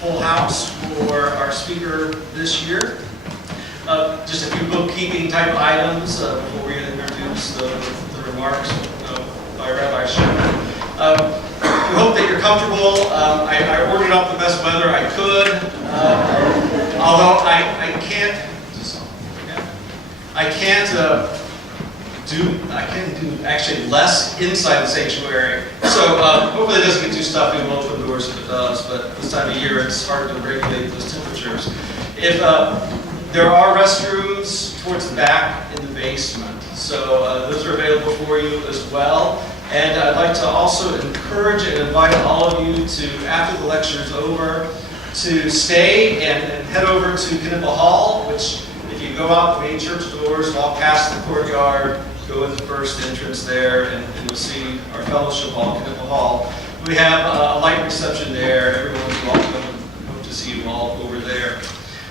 full house for our speaker this year. Just a few bookkeeping type items before we introduce the remarks by Rabbi Sherman. We hope that you're comfortable. I ordered up the best weather I could, although I can't do actually less inside the sanctuary. So hopefully it doesn't get too stuffy. We'll open the doors if it does, but this time of year it's hard to regulate those temperatures. If there are restrooms towards the back in the basement, so those are available for you as well. And I'd like to also encourage and invite all of you to, after the lecture is over, to stay and head over to Knippa Hall, which if you go out the main church doors, walk past the courtyard, go in the first entrance there, and you'll see our fellowship hall, Knippa Hall. We have a light reception there. Everyone's welcome, and hope to see you all over there.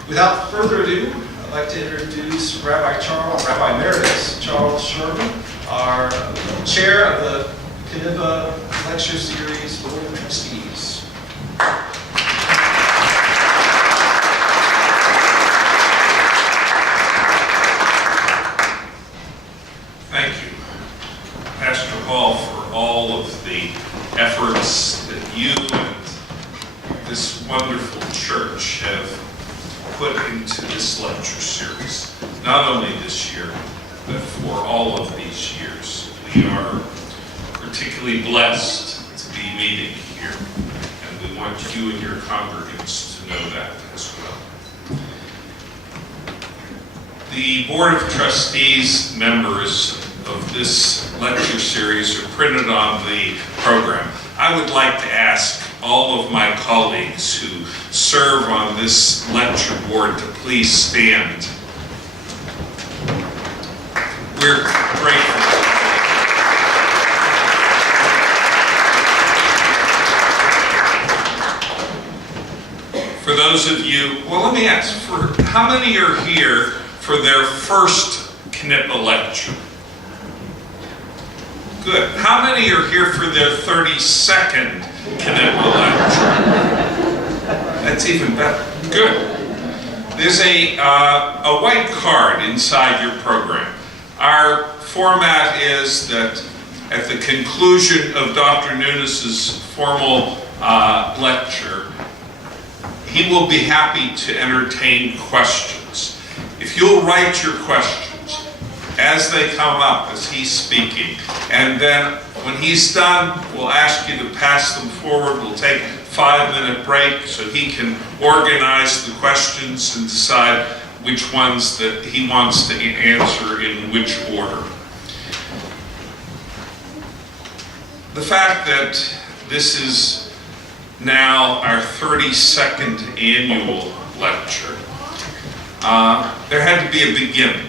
Without further ado, I'd like to introduce Rabbi Emeritus Charles Sherman, our chair of the Knippa Lecture Series Board of Trustees. Thank you, Pastor Paul, for all of the efforts that you and this wonderful church have put into this lecture series. Not only this year, but for all of these years. We are particularly blessed to be meeting here, and we want you and your congregants to know that as well. The Board of Trustees members of this lecture series are printed on the program. I would like to ask all of my colleagues who serve on this lecture board to please stand. We're grateful. For those of you, well, let me ask, for how many are here for their first Knippa lecture? Good. How many are here for their 32nd Knippa lecture? That's even better. Good. There's a white card inside your program. Our format is that at the conclusion of Dr. Nunes' formal lecture, he will be happy to entertain questions. If you'll write your questions as they come up as he's speaking, and then when he's done, we'll ask you to pass them forward. We'll take a 5-minute break so he can organize the questions and decide which ones that he wants to answer in which order. The fact that this is now our 32nd annual lecture, there had to be a beginning.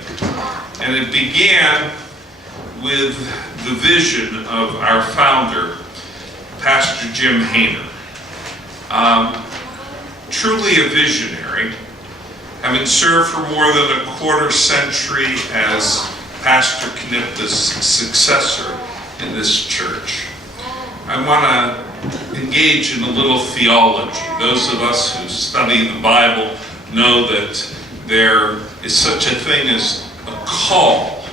And it began with the vision of our founder, Pastor Jim Hayner. Truly a visionary, having served for more than a quarter century as Pastor Knippa's successor in this church. I want to engage in a little theology. Those of us who study the Bible know that there is such a thing as a call,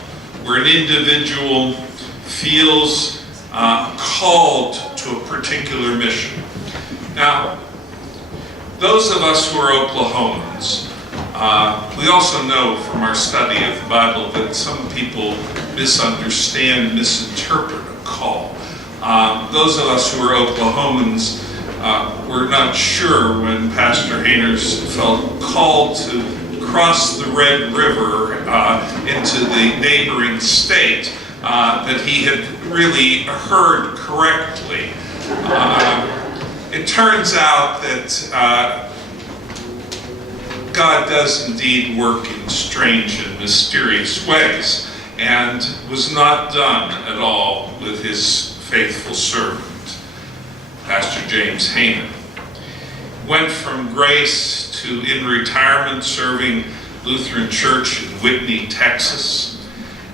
where an individual feels called to a particular mission. Now, those of us who are Oklahomans, we also know from our study of the Bible that some people misunderstand, misinterpret a call. Those of us who are Oklahomans were not sure when Pastor Hayner's felt called to cross the Red River into the neighboring state, that he had really heard correctly. It turns out that God does indeed work in strange and mysterious ways, and was not done at all with his faithful servant, Pastor James Hayner. Went from grace to in retirement serving Lutheran Church in Whitney, Texas,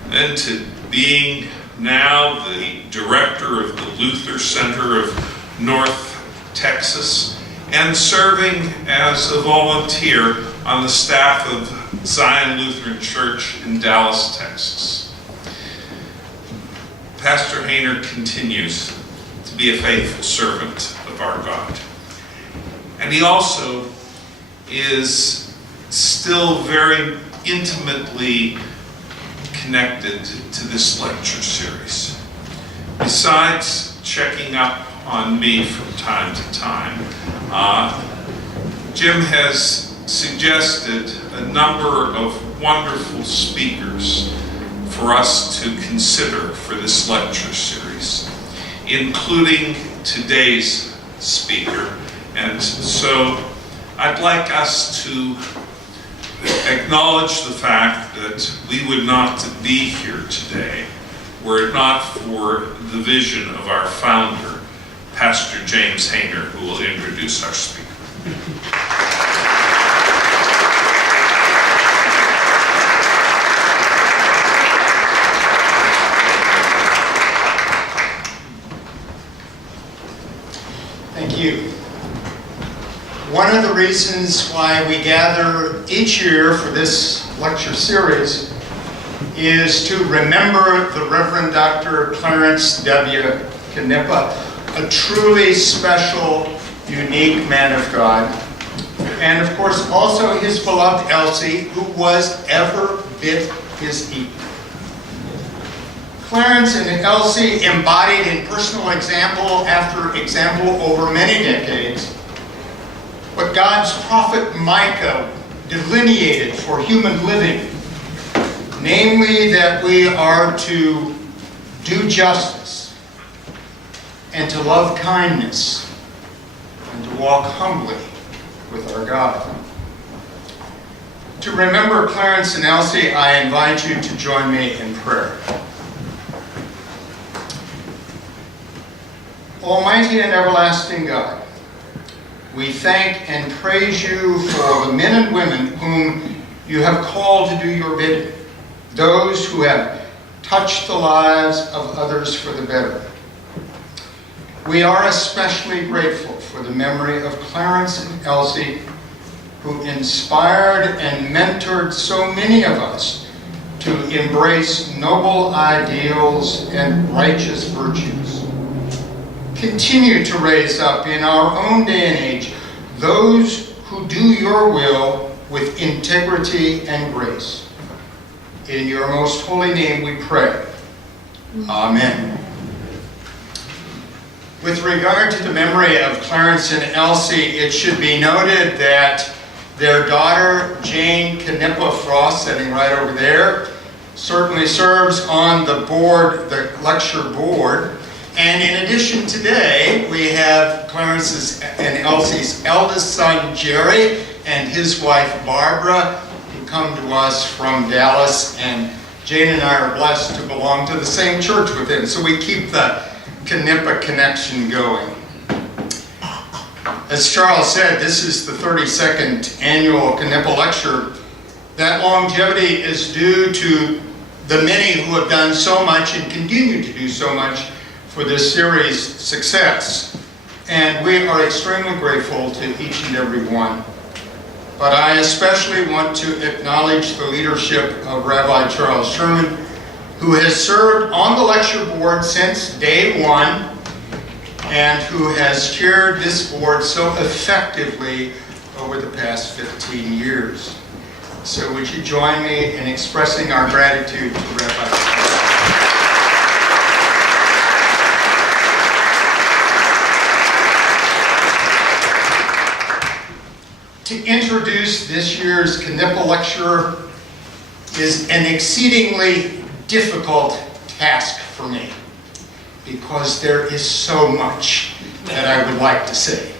then to being now the director of the Luther Center of North Texas, and serving as a volunteer on the staff of Zion Lutheran Church in Dallas, Texas. Pastor Hayner continues to be a faithful servant of our God. And he also is still very intimately connected to this lecture series. Besides checking up on me from time to time, Jim has suggested a number of wonderful speakers for us to consider for this lecture series, including today's speaker. And so I'd like us to acknowledge the fact that we would not be here today were it not for the vision of our founder, Pastor James Hayner, who will introduce our speaker. Thank you. One of the reasons why we gather each year for this lecture series is to remember the Reverend Dr. Clarence W. Knippa, a truly special, unique man of God. And of course also his beloved Elsie, who was every bit his equal. Clarence and Elsie embodied in personal example after example over many decades what God's prophet Micah delineated for human living, namely that we are to do justice and to love kindness and to walk humbly with our God. To remember Clarence and Elsie, I invite you to join me in prayer. Almighty and everlasting God, we thank and praise you for the men and women whom you have called to do your bidding, those who have touched the lives of others for the better. We are especially grateful for the memory of Clarence and Elsie, who inspired and mentored so many of us to embrace noble ideals and righteous virtues. Continue to raise up in our own day and age those who do your will with integrity and grace. In your most holy name we pray. Amen. With regard to the memory of Clarence and Elsie, it should be noted that their daughter, Jane Knippa Frost, sitting right over there, certainly serves on the board, the lecture board. And in addition, today we have Clarence's and Elsie's eldest son, Jerry, and his wife, Barbara, who come to us from Dallas. And Jane and I are blessed to belong to the same church with them, so we keep the Knippa connection going. As Charles said, this is the 32nd annual Knippa lecture. That longevity is due to the many who have done so much and continue to do so much for this series' success. And we are extremely grateful to each and every one. But I especially want to acknowledge the leadership of Rabbi Charles Sherman, who has served on the lecture board since day one, and who has chaired this board so effectively over the past 15 years. So would you join me in expressing our gratitude to Rabbi Sherman. To introduce this year's Knippa lecture is an exceedingly difficult task for me, because there is so much that I would like to say.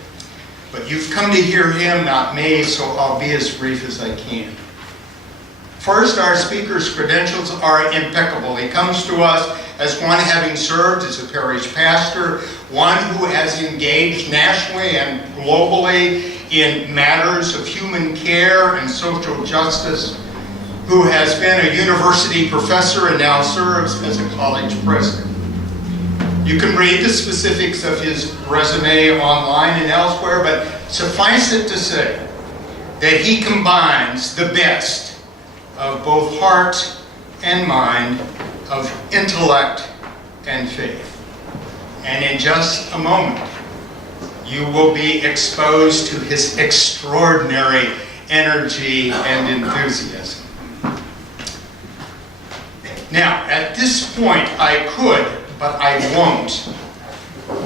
But you've come to hear him, not me, so I'll be as brief as I can. First, our speaker's credentials are impeccable. He comes to us as one having served as a parish pastor, one who has engaged nationally and globally in matters of human care and social justice, who has been a university professor and now serves as a college president. You can read the specifics of his resume online and elsewhere, but suffice it to say that he combines the best of both heart and mind, of intellect and faith. And in just a moment, you will be exposed to his extraordinary energy and enthusiasm. Now, at this point, I could, but I won't,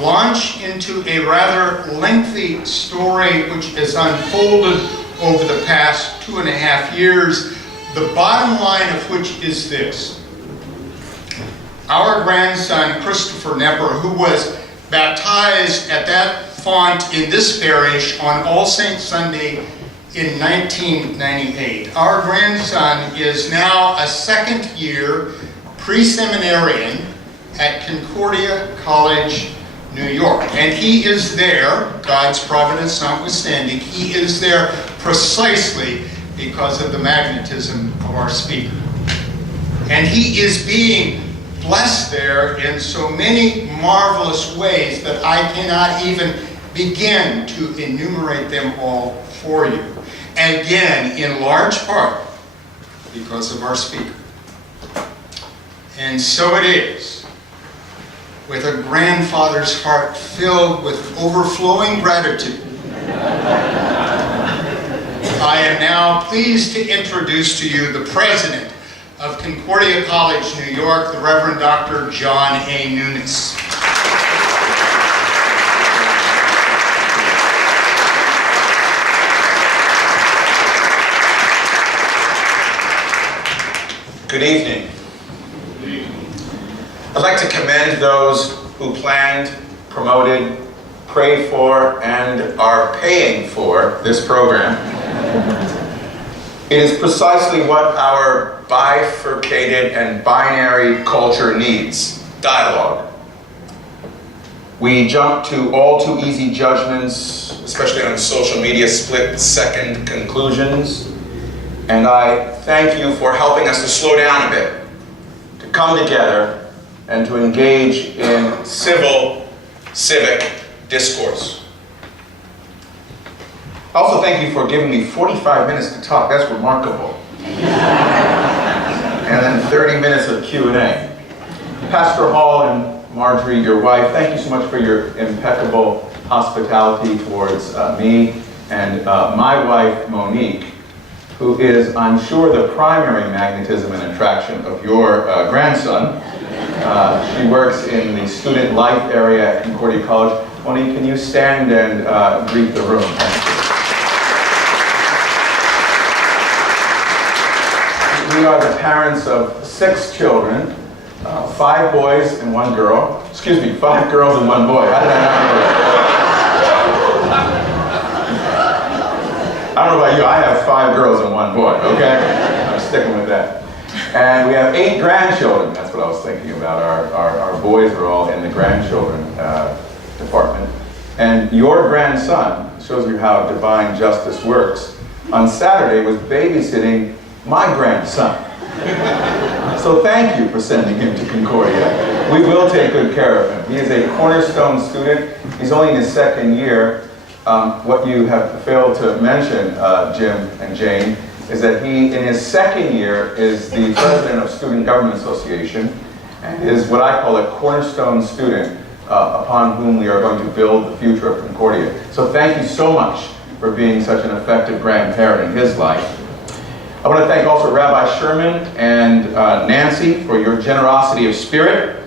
launch into a rather lengthy story which has unfolded over the past 2.5 years, the bottom line of which is this. Our grandson, Christopher Knippa, who was baptized at that font in this parish on All Saints Sunday in 1998. Our grandson is now a second-year pre-seminarian at Concordia College, New York. And he is there, God's providence notwithstanding, he is there precisely because of the magnetism of our speaker. And he is being blessed there in so many marvelous ways that I cannot even begin to enumerate them all for you. Again, in large part, because of our speaker. And so it is, with a grandfather's heart filled with overflowing gratitude, I am now pleased to introduce to you the president of Concordia College, New York, the Reverend Dr. John A. Nunes. Good evening. I'd like to commend those who planned, promoted, prayed for, and are paying for this program. It is precisely what our bifurcated and binary culture needs: dialogue. We jump to all too easy judgments, especially on social media, split-second conclusions. And I thank you for helping us to slow down a bit, to come together, and to engage in civic discourse. I also thank you for giving me 45 minutes to talk. That's remarkable. And then 30 minutes of Q&A. Pastor Hall and Marjorie, your wife, thank you so much for your impeccable hospitality towards me and my wife, Monique, who is, I'm sure, the primary magnetism and attraction of your grandson. She works in the student life area at Concordia College. Monique, can you stand and greet the room? We are the parents of 6 children, 5 boys and 1 girl. Excuse me, 5 girls and 1 boy. How did I not know that? I don't know about you, I have 5 girls and 1 boy, okay? I'm sticking with that. And we have 8 grandchildren. That's what I was thinking about. Our boys are all in the grandchildren department. And your grandson, shows you how divine justice works, on Saturday was babysitting my grandson. So thank you for sending him to Concordia. We will take good care of him. He is a cornerstone student. He's only in his 2nd year. What you have failed to mention, Jim and Jane, is that he, in his 2nd year, is the president of Student Government Association and is what I call a cornerstone student upon whom we are going to build the future of Concordia. So thank you so much for being such an effective grandparent in his life. I want to thank also Rabbi Sherman and Nancy for your generosity of spirit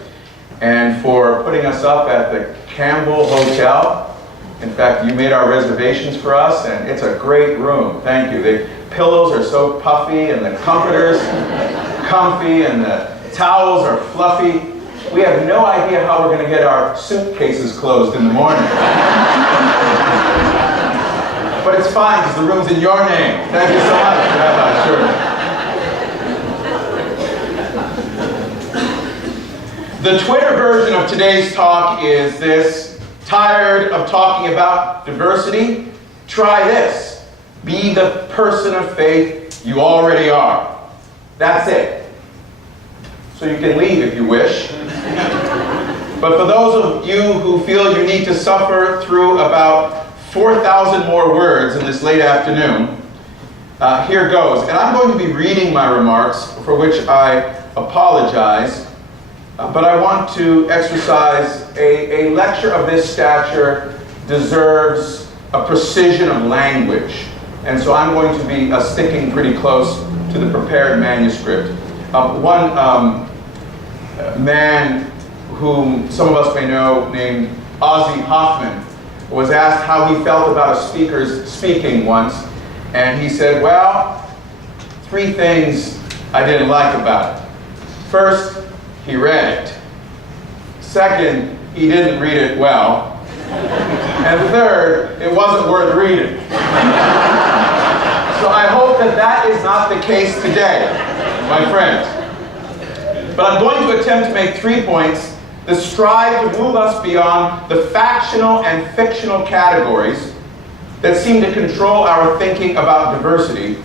and for putting us up at the Campbell Hotel. In fact, you made our reservations for us, and it's a great room. Thank you. The pillows are so puffy, and the comforters comfy, and the towels are fluffy. We have no idea how we're going to get our suitcases closed in the morning. But it's fine, because the room's in your name. Thank you so much, Rabbi Sherman. The Twitter version of today's talk is this: tired of talking about diversity? Try this. Be the person of faith you already are. That's it. So you can leave if you wish. But for those of you who feel you need to suffer through about 4,000 more words in this late afternoon, here goes. And I'm going to be reading my remarks, for which I apologize, but I want to exercise a lecture of this stature deserves a precision of language. And so I'm going to be sticking pretty close to the prepared manuscript. One man whom some of us may know, named Ozzy Hoffman, was asked how he felt about a speaker's speaking once, and he said, well, 3 things I didn't like about it. First, he read it. Second, he didn't read it well. And third, it wasn't worth reading. So I hope that that is not the case today, my friends. But I'm going to attempt to make 3 points that strive to move us beyond the factional and fictional categories that seem to control our thinking about diversity.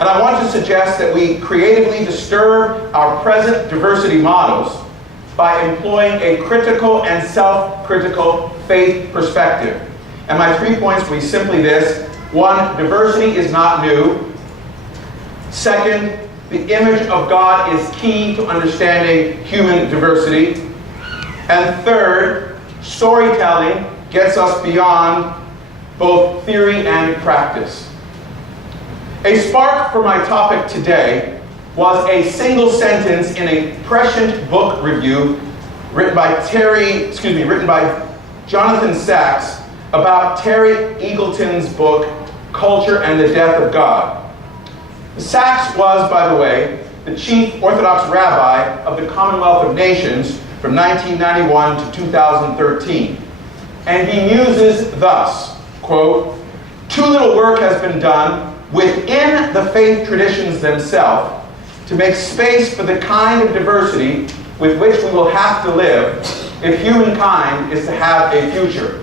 And I want to suggest that we creatively disturb our present diversity models by employing a critical and self-critical faith perspective. And my 3 points will be simply this. 1, diversity is not new. 2nd, the image of God is key to understanding human diversity. And 3rd, storytelling gets us beyond both theory and practice. A spark for my topic today was a single sentence in a prescient book review written by Jonathan Sachs about Terry Eagleton's book, Culture and the Death of God. Sachs was, by the way, the chief Orthodox rabbi of the Commonwealth of Nations from 1991 to 2013. And he muses thus, quote, "Too little work has been done within the faith traditions themselves to make space for the kind of diversity with which we will have to live if humankind is to have a future."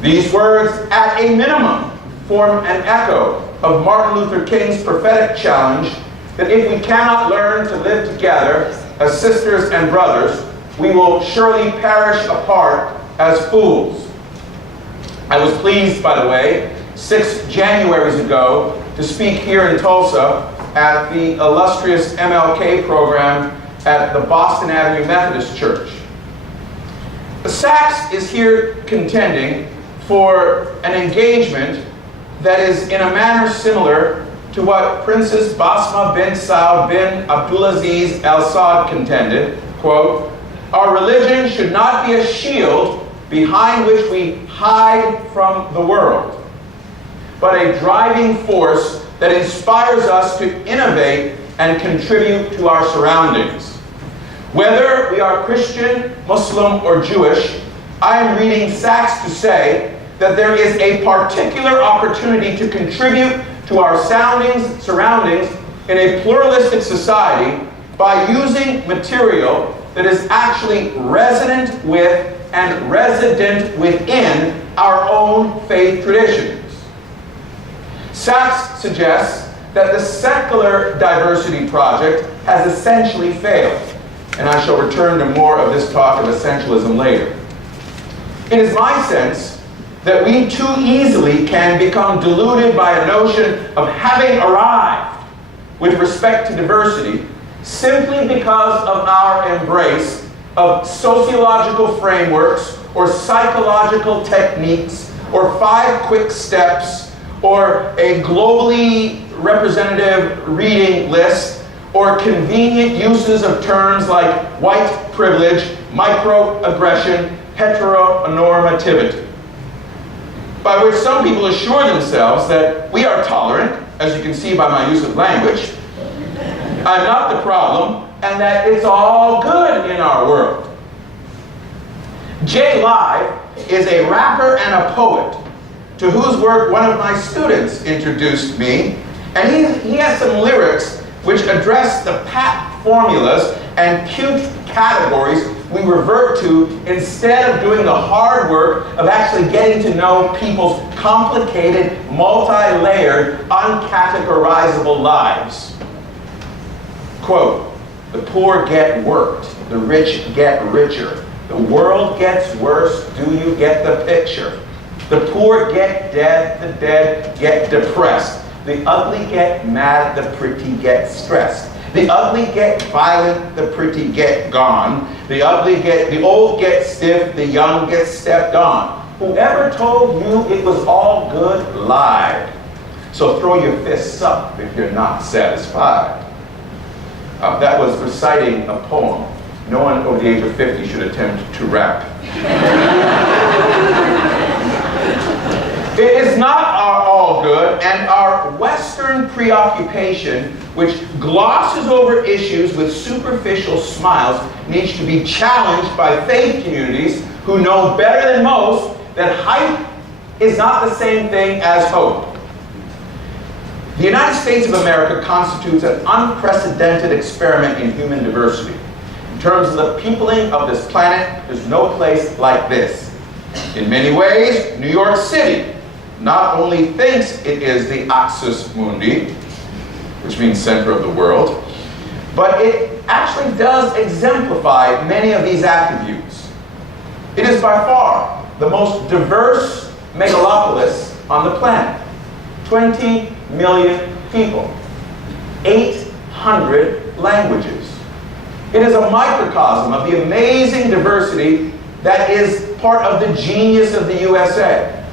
These words, at a minimum, form an echo of Martin Luther King's prophetic challenge that if we cannot learn to live together as sisters and brothers, we will surely perish apart as fools. I was pleased, by the way, 6 Januaries ago, to speak here in Tulsa at the illustrious MLK program at the Boston Avenue Methodist Church. Sachs is here contending for an engagement that is in a manner similar to what Princess Basma bin Saud bin Abdulaziz Al Saud contended, quote, "Our religion should not be a shield behind which we hide from the world, but a driving force that inspires us to innovate and contribute to our surroundings. Whether we are Christian, Muslim, or Jewish, I am reading Sachs to say that there is a particular opportunity to contribute to our surroundings in a pluralistic society by using material that is actually resonant with and resident within our own faith traditions." Sachs suggests that the secular diversity project has essentially failed, and I shall return to more of this talk of essentialism later. It is my sense that we too easily can become deluded by a notion of having arrived with respect to diversity simply because of our embrace of sociological frameworks or psychological techniques or 5 quick steps or a globally representative reading list or convenient uses of terms like white privilege, microaggression, heteronormativity, by which some people assure themselves that we are tolerant, as you can see by my use of language, I'm not the problem, and that it's all good in our world. Jay Live is a rapper and a poet to whose work one of my students introduced me, and he has some lyrics which address the pat formulas and cute categories we revert to instead of doing the hard work of actually getting to know people's complicated, multi-layered, uncategorizable lives. Quote, "The poor get worked, the rich get richer. The world gets worse. Do you get the picture? The poor get dead, the dead get depressed. The ugly get mad, the pretty get stressed. The ugly get violent, the pretty get gone. The old get stiff, the young get stepped on. Whoever told you it was all good lied. So throw your fists up if you're not satisfied. That was reciting a poem. No one over the age of 50 should attempt to rap. It is not all good, and our Western preoccupation, which glosses over issues with superficial smiles, needs to be challenged by faith communities who know better than most that hype is not the same thing as hope. The United States of America constitutes an unprecedented experiment in human diversity. In terms of the peopling of this planet, there's no place like this. In many ways, New York City not only thinks it is the axis mundi, which means center of the world, but it actually does exemplify many of these attributes. It is by far the most diverse megalopolis on the planet. 20 million people, 800 languages. It is a microcosm of the amazing diversity that is part of the genius of the USA.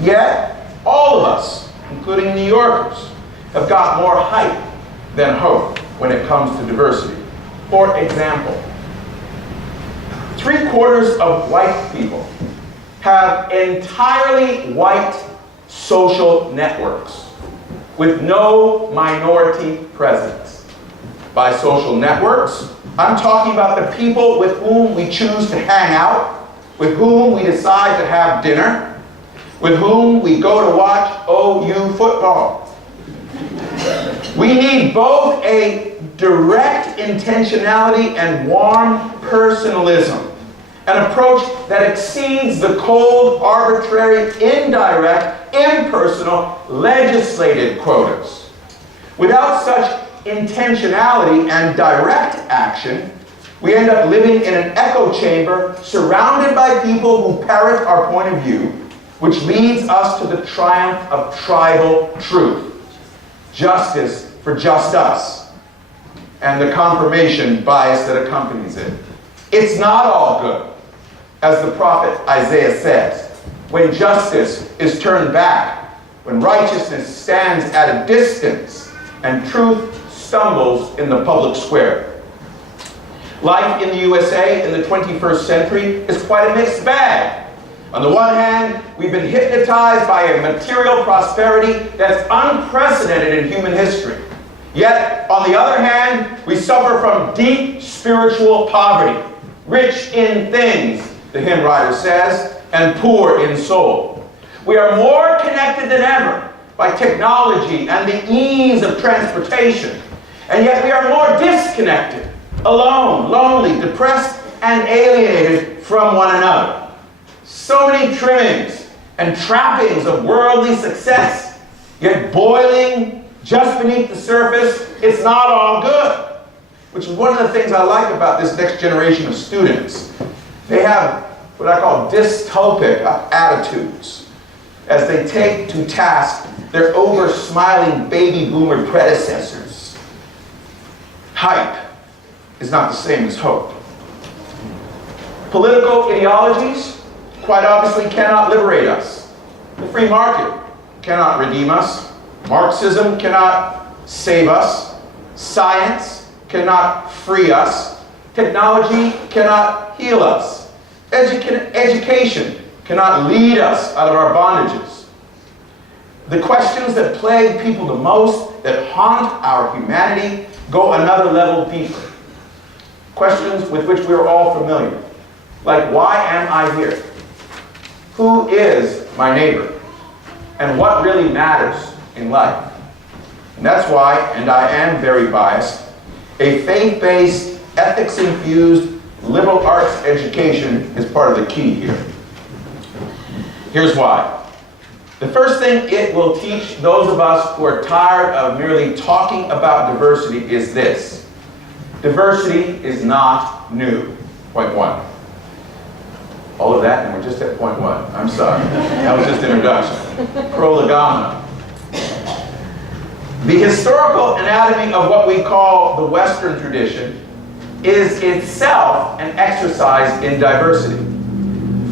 Yet, all of us, including New Yorkers, have got more hype than hope when it comes to diversity. For example, 3/4 of white people have entirely white social networks with no minority presence. By social networks, I'm talking about the people with whom we choose to hang out, with whom we decide to have dinner, with whom we go to watch OU football. We need both a direct intentionality and warm personalism, an approach that exceeds the cold, arbitrary, indirect, impersonal, legislated quotas. Without such intentionality and direct action, we end up living in an echo chamber surrounded by people who parrot our point of view, which leads us to the triumph of tribal truth, justice for just us, and the confirmation bias that accompanies it. It's not all good, as the prophet Isaiah says, when justice is turned back, when righteousness stands at a distance, and truth stumbles in the public square. Life in the USA in the 21st century is quite a mixed bag. On the one hand, we've been hypnotized by a material prosperity that's unprecedented in human history. Yet, on the other hand, we suffer from deep spiritual poverty, rich in things, the hymn writer says, and poor in soul. We are more connected than ever by technology and the ease of transportation, and yet we are more disconnected, alone, lonely, depressed, and alienated from one another. So many trimmings and trappings of worldly success, yet boiling just beneath the surface, it's not all good. Which is one of the things I like about this next generation of students. They have what I call dystopic attitudes as they take to task their over-smiling baby boomer predecessors. Hype is not the same as hope. Political ideologies quite obviously cannot liberate us. The free market cannot redeem us. Marxism cannot save us. Science cannot free us. Technology cannot heal us. Education cannot lead us out of our bondages. The questions that plague people the most, that haunt our humanity, go another level deeper. Questions with which we are all familiar. Like, why am I here? Who is my neighbor? And what really matters in life? And that's why, and I am very biased, a faith-based, ethics-infused, liberal arts education is part of the key here. Here's why. The first thing it will teach those of us who are tired of merely talking about diversity is this. Diversity is not new, point one. All of that, and we're just at point one. I'm sorry. That was just introduction. Prolegomena. The historical anatomy of what we call the Western tradition is itself an exercise in diversity.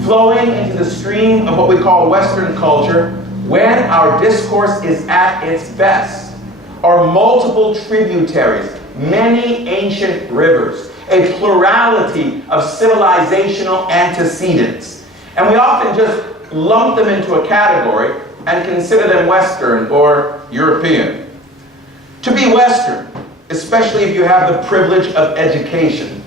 Flowing into the stream of what we call Western culture, when our discourse is at its best, are multiple tributaries, many ancient rivers, a plurality of civilizational antecedents. And we often just lump them into a category and consider them Western or European. To be Western, especially if you have the privilege of education,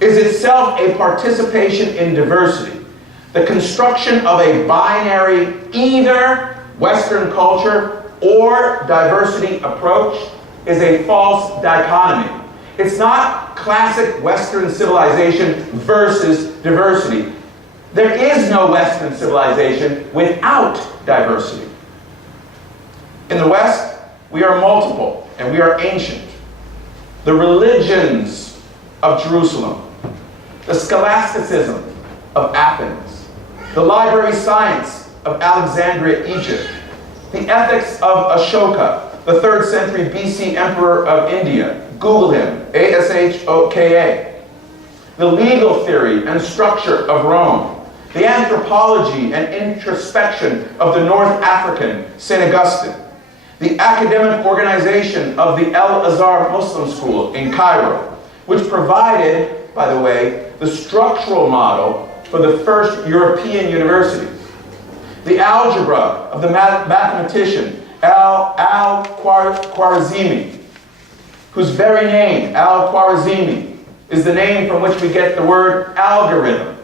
is itself a participation in diversity. The construction of a binary either Western culture or diversity approach is a false dichotomy. It's not classic Western civilization versus diversity. There is no Western civilization without diversity. In the West, we are multiple and we are ancient. The religions of Jerusalem, the scholasticism of Athens, the library science of Alexandria, Egypt, the ethics of Ashoka, the 3rd century BC emperor of India. Google him, Ashoka. The legal theory and structure of Rome, the anthropology and introspection of the North African St. Augustine, the academic organization of the Al-Azhar Muslim School in Cairo, which provided, by the way, the structural model for the first European universities. The algebra of the mathematician Al-Khwarizmi, whose very name, Al-Khwarizmi, is the name from which we get the word algorithm.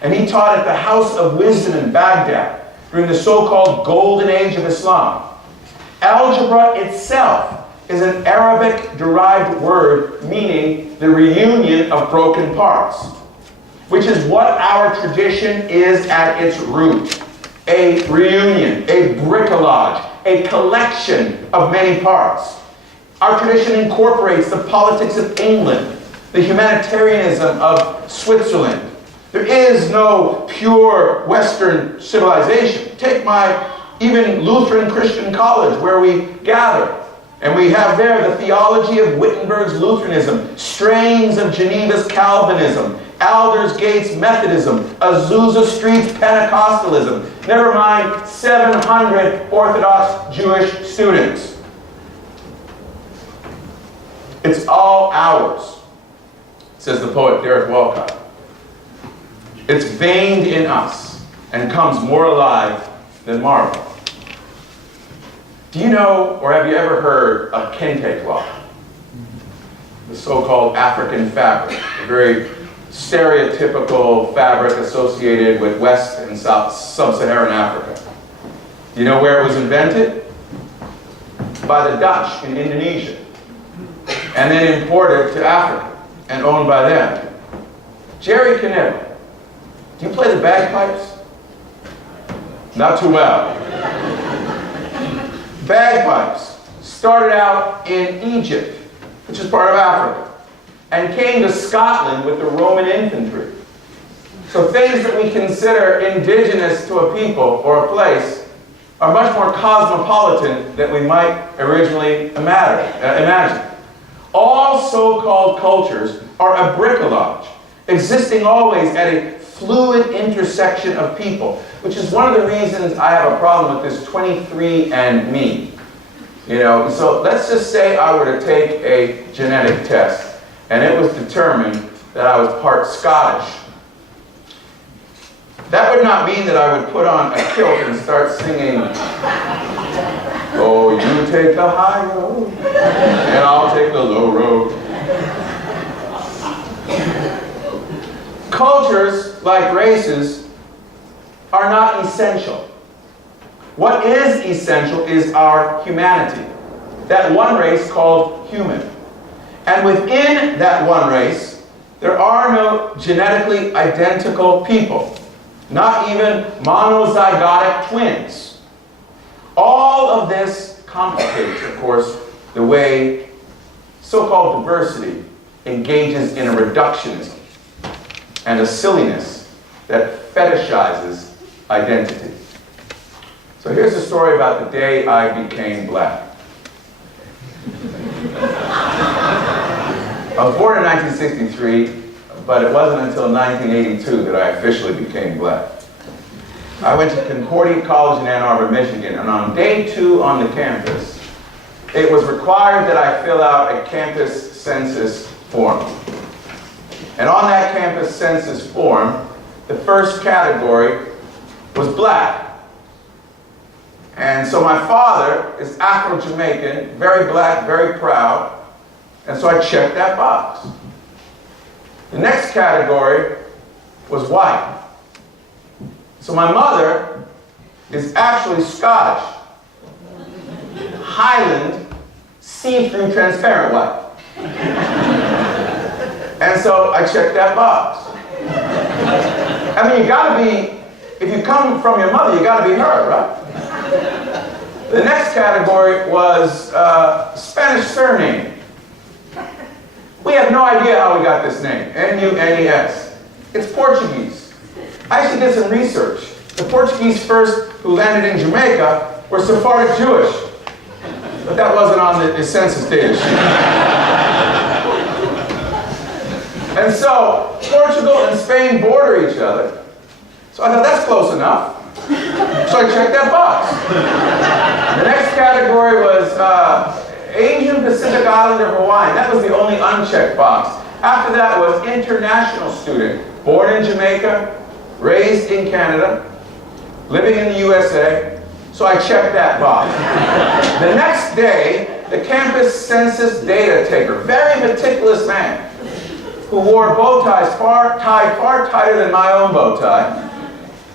And he taught at the House of Wisdom in Baghdad during the so-called Golden Age of Islam. Algebra itself is an Arabic-derived word meaning the reunion of broken parts, which is what our tradition is at its root. A reunion, a bricolage, a collection of many parts. Our tradition incorporates the politics of England, the humanitarianism of Switzerland. There is no pure Western civilization. Take my even Lutheran Christian college where we gather. And we have there the theology of Wittenberg's Lutheranism, strains of Geneva's Calvinism, Aldersgate's Methodism, Azusa Street's Pentecostalism, never mind 700 Orthodox Jewish students. It's all ours, says the poet Derek Walcott. It's veined in us and comes more alive than marble. Do you know, or have you ever heard of kente cloth? The so-called African fabric, a very stereotypical fabric associated with West and Sub-Saharan Africa. Do you know where it was invented? By the Dutch in Indonesia, and then imported to Africa and owned by them. Jerry Knippa, do you play the bagpipes? Not too well. Bagpipes started out in Egypt, which is part of Africa, and came to Scotland with the Roman infantry. So things that we consider indigenous to a people or a place are much more cosmopolitan than we might originally imagine. All so-called cultures are a bricolage, existing always at a fluid intersection of people, which is one of the reasons I have a problem with this 23andMe. You know, so let's just say I were to take a genetic test and it was determined that I was part Scottish. That would not mean that I would put on a kilt and start singing, "Oh, you take the high road, and I'll take the low road." Cultures, like races, are not essential. What is essential is our humanity, that one race called human. And within that one race, there are no genetically identical people, not even monozygotic twins. All of this complicates, of course, the way so-called diversity engages in a reductionism and a silliness that fetishizes identity. So here's the story about the day I became black. I was born in 1963, but it wasn't until 1982 that I officially became black. I went to Concordia College in Ann Arbor, Michigan, and on day 2 on the campus, it was required that I fill out a campus census form. And on that campus census form, the first category was black. And so my father is Afro-Jamaican, very black, very proud, and so I checked that box. The next category was white. So my mother is actually Scottish, Highland, see-through transparent white. And so I checked that box. I mean, you gotta be, if you come from your mother, you gotta be her, right? The next category was Spanish surname. We have no idea how we got this name, Nunes. It's Portuguese. I actually did some research. The Portuguese first who landed in Jamaica were Sephardic Jewish, but that wasn't on the census data sheet. And so Portugal and Spain border each other. So I thought, that's close enough. So I checked that box. The next category was Asian Pacific Islander Hawaiian. That was the only unchecked box. After that was international student, born in Jamaica, raised in Canada, living in the USA. So I checked that box. The next day, the campus census data taker, very meticulous man, who wore bow ties far tighter than my own bow tie,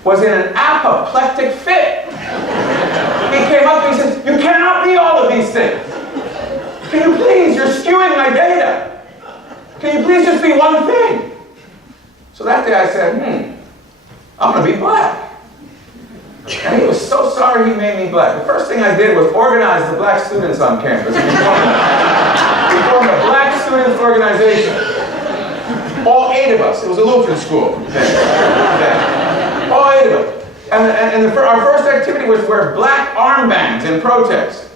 was in an apoplectic fit. He came up and he said, "You cannot be all of these things. Can you please, you're skewing my data. Can you please just be one thing?" So that day I said, I'm gonna be black. And he was so sorry he made me black. The first thing I did was organize the black students on campus. We formed a black students organization. All 8 of us. It was a Lutheran school. All 8 of us. And our first activity was to wear black armbands in protest.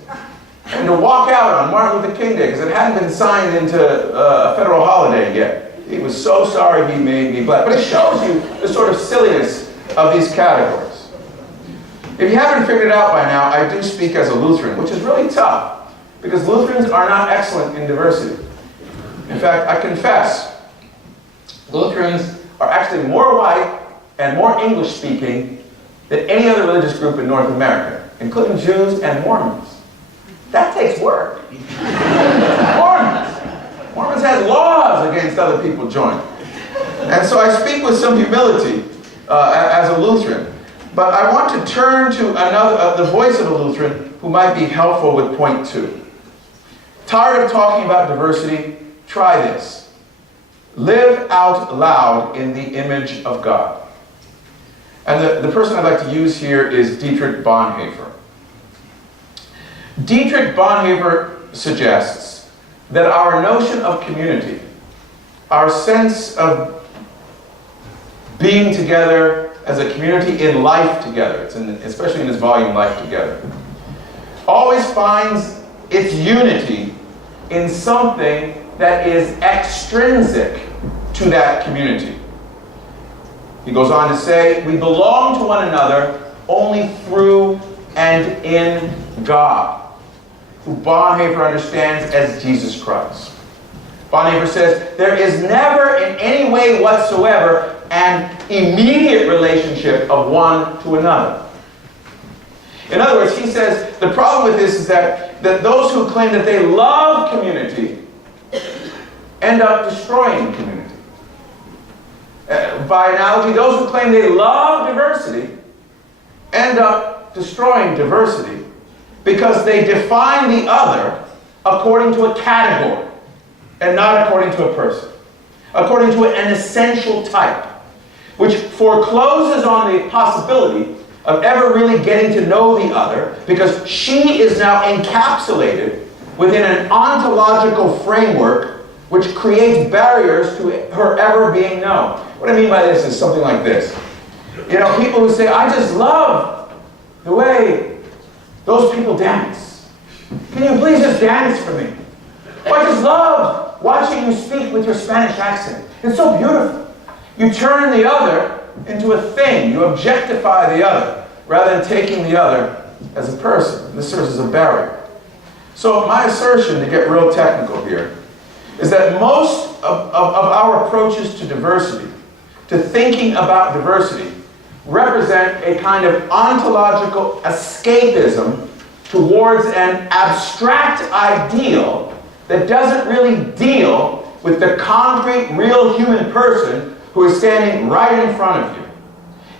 And to walk out on Martin Luther King Day, because it hadn't been signed into a federal holiday yet. He was so sorry he made me black. But it shows you the sort of silliness of these categories. If you haven't figured it out by now, I do speak as a Lutheran, which is really tough, because Lutherans are not excellent in diversity. In fact, I confess, Lutherans are actually more white and more English-speaking than any other religious group in North America, including Jews and Mormons. That takes work. Mormons have laws against other people joining. And so I speak with some humility as a Lutheran. But I want to turn to the voice of a Lutheran who might be helpful with point 2. Tired of talking about diversity? Try this. Live out loud in the image of God. And the person I'd like to use here is Dietrich Bonhoeffer. Dietrich Bonhoeffer suggests that our notion of community, our sense of being together as a community in life together, especially in this volume, Life Together, always finds its unity in something that is extrinsic to that community. He goes on to say, we belong to one another only through and in God, who Bonhoeffer understands as Jesus Christ. Bonhoeffer says, there is never in any way whatsoever an immediate relationship of one to another. In other words, he says, the problem with this is that those who claim that they love community end up destroying community. By analogy, those who claim they love diversity end up destroying diversity because they define the other according to a category and not according to a person, according to an essential type, which forecloses on the possibility of ever really getting to know the other because she is now encapsulated within an ontological framework which creates barriers to her ever being known. What I mean by this is something like this. You know, people who say, I just love the way those people dance. Can you please just dance for me? Oh, I just love watching you speak with your Spanish accent. It's so beautiful. You turn the other into a thing. You objectify the other rather than taking the other as a person. This serves as a barrier. So my assertion, to get real technical here, is that most of our approaches to diversity, to thinking about diversity, represent a kind of ontological escapism towards an abstract ideal that doesn't really deal with the concrete, real human person who is standing right in front of you.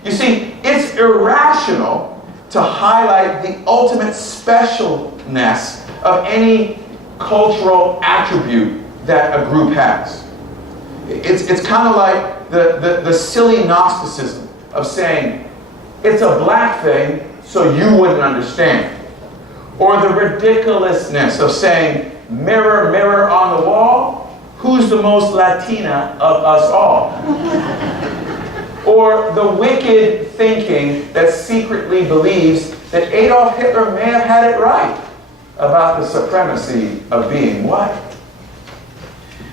You see, it's irrational to highlight the ultimate specialness of any cultural attribute that a group has. It's kind of like the silly Gnosticism of saying, it's a black thing, so you wouldn't understand. Or the ridiculousness of saying, mirror, mirror on the wall, who's the most Latina of us all? Or the wicked thinking that secretly believes that Adolf Hitler may have had it right about the supremacy of being white.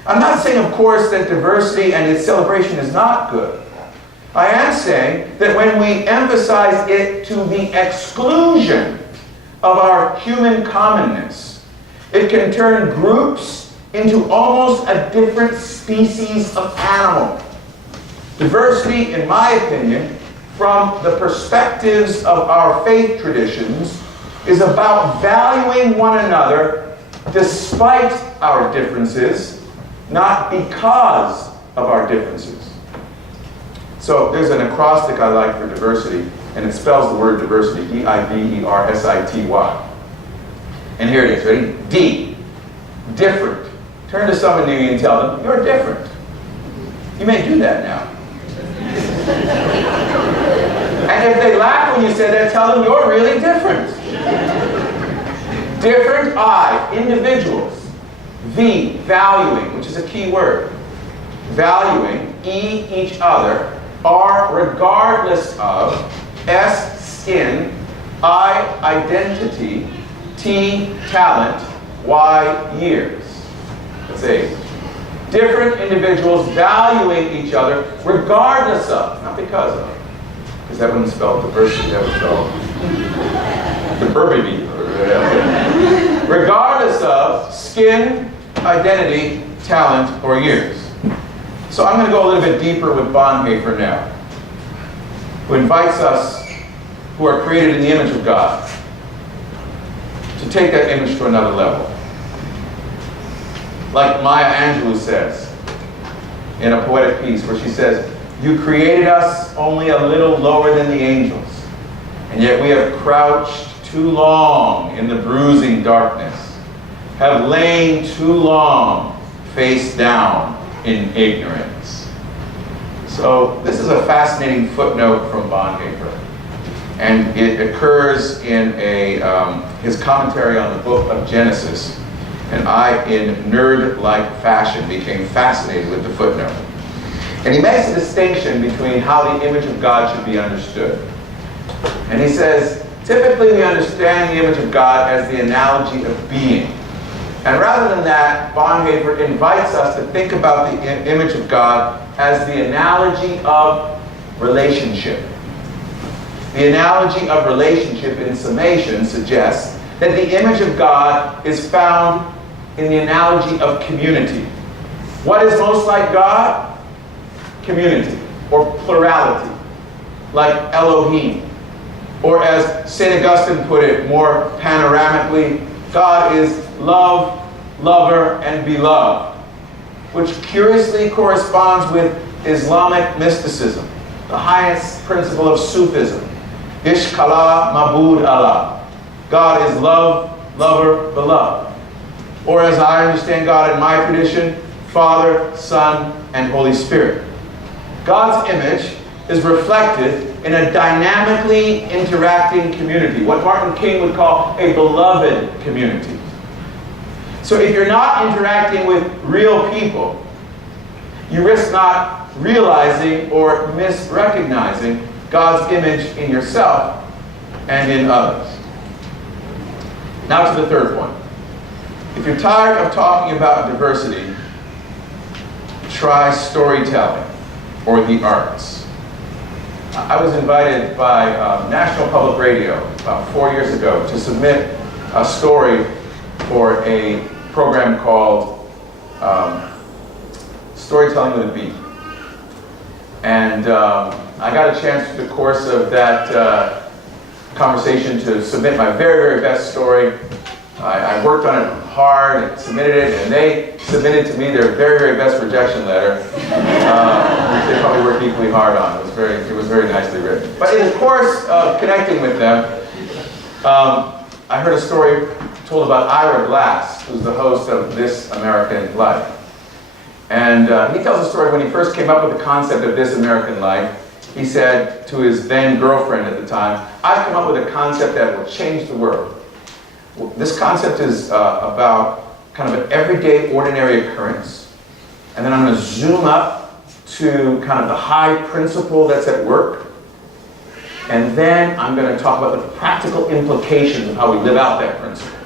I'm not saying, of course, that diversity and its celebration is not good. I am saying that when we emphasize it to the exclusion of our human commonness, it can turn groups into almost a different species of animal. Diversity, in my opinion, from the perspectives of our faith traditions, is about valuing one another despite our differences, not because of our differences. So there's an acrostic I like for diversity, and it spells the word diversity, D-I-V-E-R-S-I-T-Y. And here it is, ready? D, different. Turn to someone near you and tell them, you're different. You may do that now. And if they laugh when you say that, tell them you're really different. Different, I, individuals. V, valuing, which is a key word. Valuing, E, each other. R, regardless of. S, skin. I, identity. T, talent. Y, years. That's age. Different individuals valuing each other regardless of, not because of. Because that wouldn't spell diversity, that would spell suburbity. Regardless of skin, identity, talent, or years. So I'm going to go a little bit deeper with Bonhoeffer now, who invites us, who are created in the image of God, to take that image to another level. Like Maya Angelou says in a poetic piece where she says, you created us only a little lower than the angels, and yet we have crouched too long in the bruising darkness, have lain too long face down in ignorance. So this is a fascinating footnote from Bonhoeffer, and it occurs in his commentary on the book of Genesis. And I, in nerd-like fashion, became fascinated with the footnote. And he makes a distinction between how the image of God should be understood. And he says, typically we understand the image of God as the analogy of being. And rather than that, Bonhoeffer invites us to think about the image of God as the analogy of relationship. The analogy of relationship, in summation, suggests that the image of God is found in the analogy of community. What is most like God? Community, or plurality, like Elohim. Or as St. Augustine put it more panoramically, God is love, lover, and beloved, which curiously corresponds with Islamic mysticism, the highest principle of Sufism. Ishq Allah, Mabud Allah. God is love, lover, beloved. Or as I understand God in my tradition, Father, Son, and Holy Spirit. God's image is reflected in a dynamically interacting community, what Martin King would call a beloved community. So if you're not interacting with real people, you risk not realizing or misrecognizing God's image in yourself and in others. Now to the third point. If you're tired of talking about diversity, try storytelling or the arts. I was invited by National Public Radio about 4 years ago to submit a story for a program called Storytelling with a Beat. And I got a chance through the course of that conversation to submit my very, very best story. I worked on it hard and submitted it, and they submitted to me their very, very best rejection letter, which they probably worked equally hard on. It was very nicely written. But in the course of connecting with them, I heard a story told about Ira Glass, who's the host of This American Life. And he tells a story when he first came up with the concept of This American Life. He said to his then girlfriend at the time, "I've come up with a concept that will change the world." Well, this concept is about kind of an everyday, ordinary occurrence. And then I'm going to zoom up to kind of the high principle that's at work. And then I'm going to talk about the practical implications of how we live out that principle.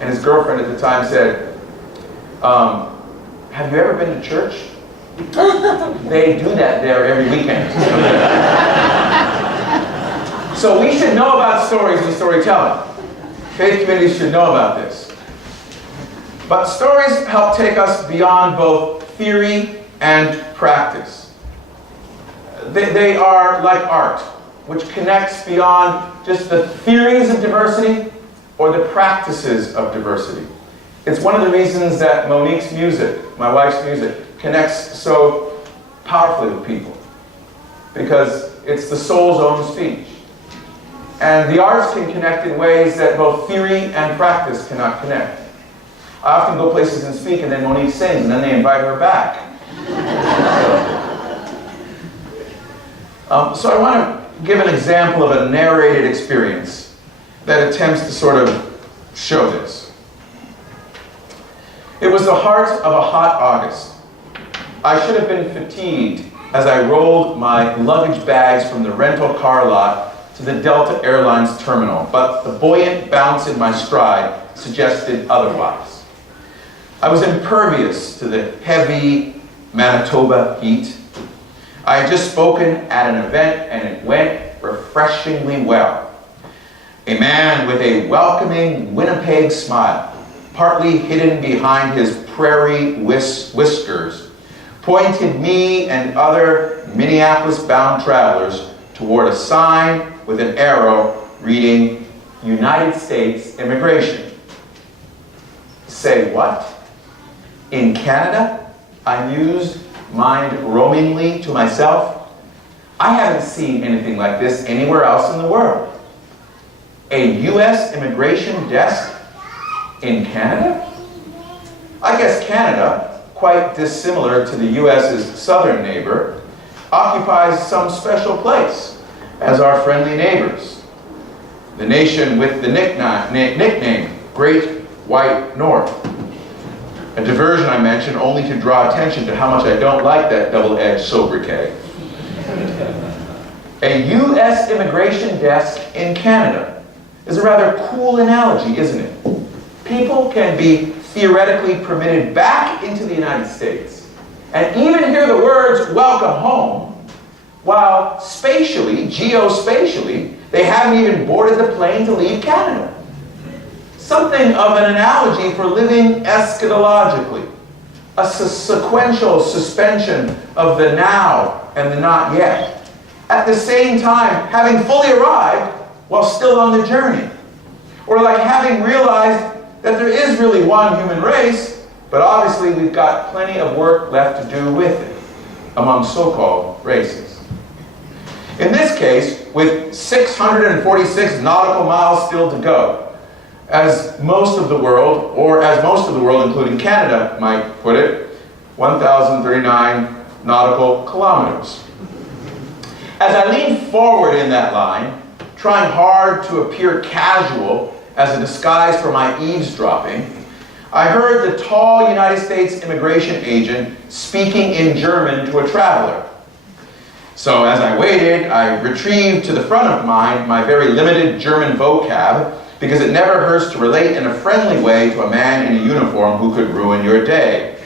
And his girlfriend at the time said, "Have you ever been to church? They do that there every weekend." So we should know about stories and storytelling. Faith communities should know about this. But stories help take us beyond both theory and practice. They are like art, which connects beyond just the theories of diversity or the practices of diversity. It's one of the reasons that Monique's music, my wife's music, connects so powerfully with people, because it's the soul's own speech. And the arts can connect in ways that both theory and practice cannot connect. I often go places and speak, and then Monique sings, and then they invite her back. So I want to give an example of a narrated experience that attempts to sort of show this. It was the heart of a hot August. I should have been fatigued as I rolled my luggage bags from the rental car lot to the Delta Airlines terminal, but the buoyant bounce in my stride suggested otherwise. I was impervious to the heavy Manitoba heat. I had just spoken at an event, and it went refreshingly well. A man with a welcoming Winnipeg smile, partly hidden behind his prairie whiskers, pointed me and other Minneapolis-bound travelers toward a sign with an arrow reading United States Immigration. Say what? In Canada? I mused, mind roamingly to myself. I haven't seen anything like this anywhere else in the world. A U.S. immigration desk in Canada? I guess Canada, quite dissimilar to the U.S.'s southern neighbor, occupies some special place as our friendly neighbors. The nation with the nickname Great White North. A diversion I mention only to draw attention to how much I don't like that double-edged sobriquet. A U.S. immigration desk in Canada is a rather cool analogy, isn't it? People can be theoretically permitted back into the United States and even hear the words "welcome home," while spatially, geospatially, they haven't even boarded the plane to leave Canada. Something of an analogy for living eschatologically, a sequential suspension of the now and the not yet, at the same time having fully arrived while still on the journey. Or like having realized that there is really one human race, but obviously we've got plenty of work left to do with it, among so-called races. In this case, with 646 nautical miles still to go, as most of the world, including Canada, might put it, 1,039 nautical kilometers. As I leaned forward in that line, trying hard to appear casual as a disguise for my eavesdropping, I heard the tall United States immigration agent speaking in German to a traveler. So as I waited, I retrieved to the front of mind my very limited German vocab, because it never hurts to relate in a friendly way to a man in a uniform who could ruin your day.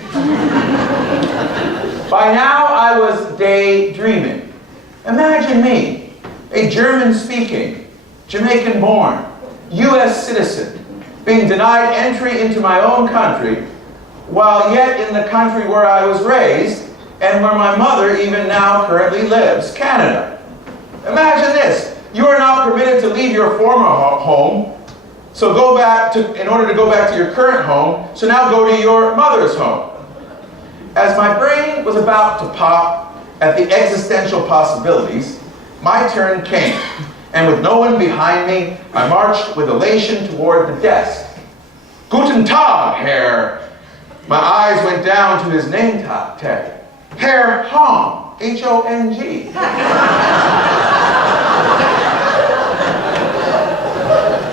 By now I was daydreaming. Imagine me, a German-speaking, Jamaican-born, U.S. citizen, being denied entry into my own country, while yet in the country where I was raised, and where my mother even now currently lives, Canada. Imagine this. You are not permitted to leave your former home, so in order to go back to your current home, so now go to your mother's home. As my brain was about to pop at the existential possibilities, my turn came, and with no one behind me, I marched with elation toward the desk. Guten Tag, Herr. My eyes went down to his name tag. Herr Hong, H-O-N-G.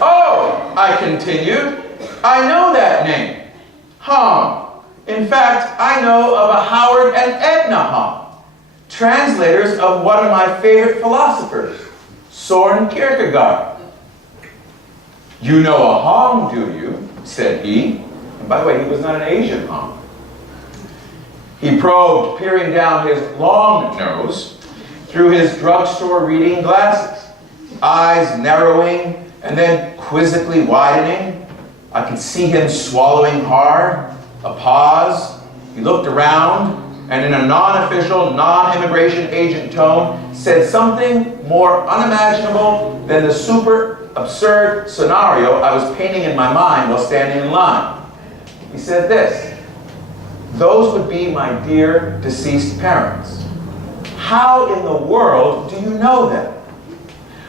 Oh, I continued, I know that name, Hong. In fact, I know of a Howard and Edna Hong, translators of one of my favorite philosophers, Søren Kierkegaard. You know a Hong, do you? Said he. And by the way, he was not an Asian Hong. He probed, peering down his long nose through his drugstore reading glasses, eyes narrowing and then quizzically widening. I could see him swallowing hard, a pause. He looked around and in a non-official, non-immigration agent tone said something more unimaginable than the super absurd scenario I was painting in my mind while standing in line. He said this: those would be my dear deceased parents. How in the world do you know them?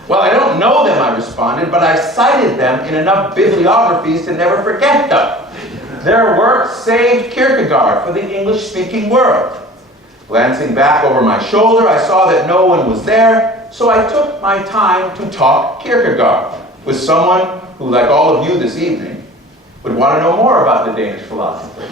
Well, I don't know them, I responded, but I cited them in enough bibliographies to never forget them. Their work saved Kierkegaard for the English-speaking world. Glancing back over my shoulder, I saw that no one was there, so I took my time to talk Kierkegaard with someone who, like all of you this evening, would want to know more about the Danish philosopher.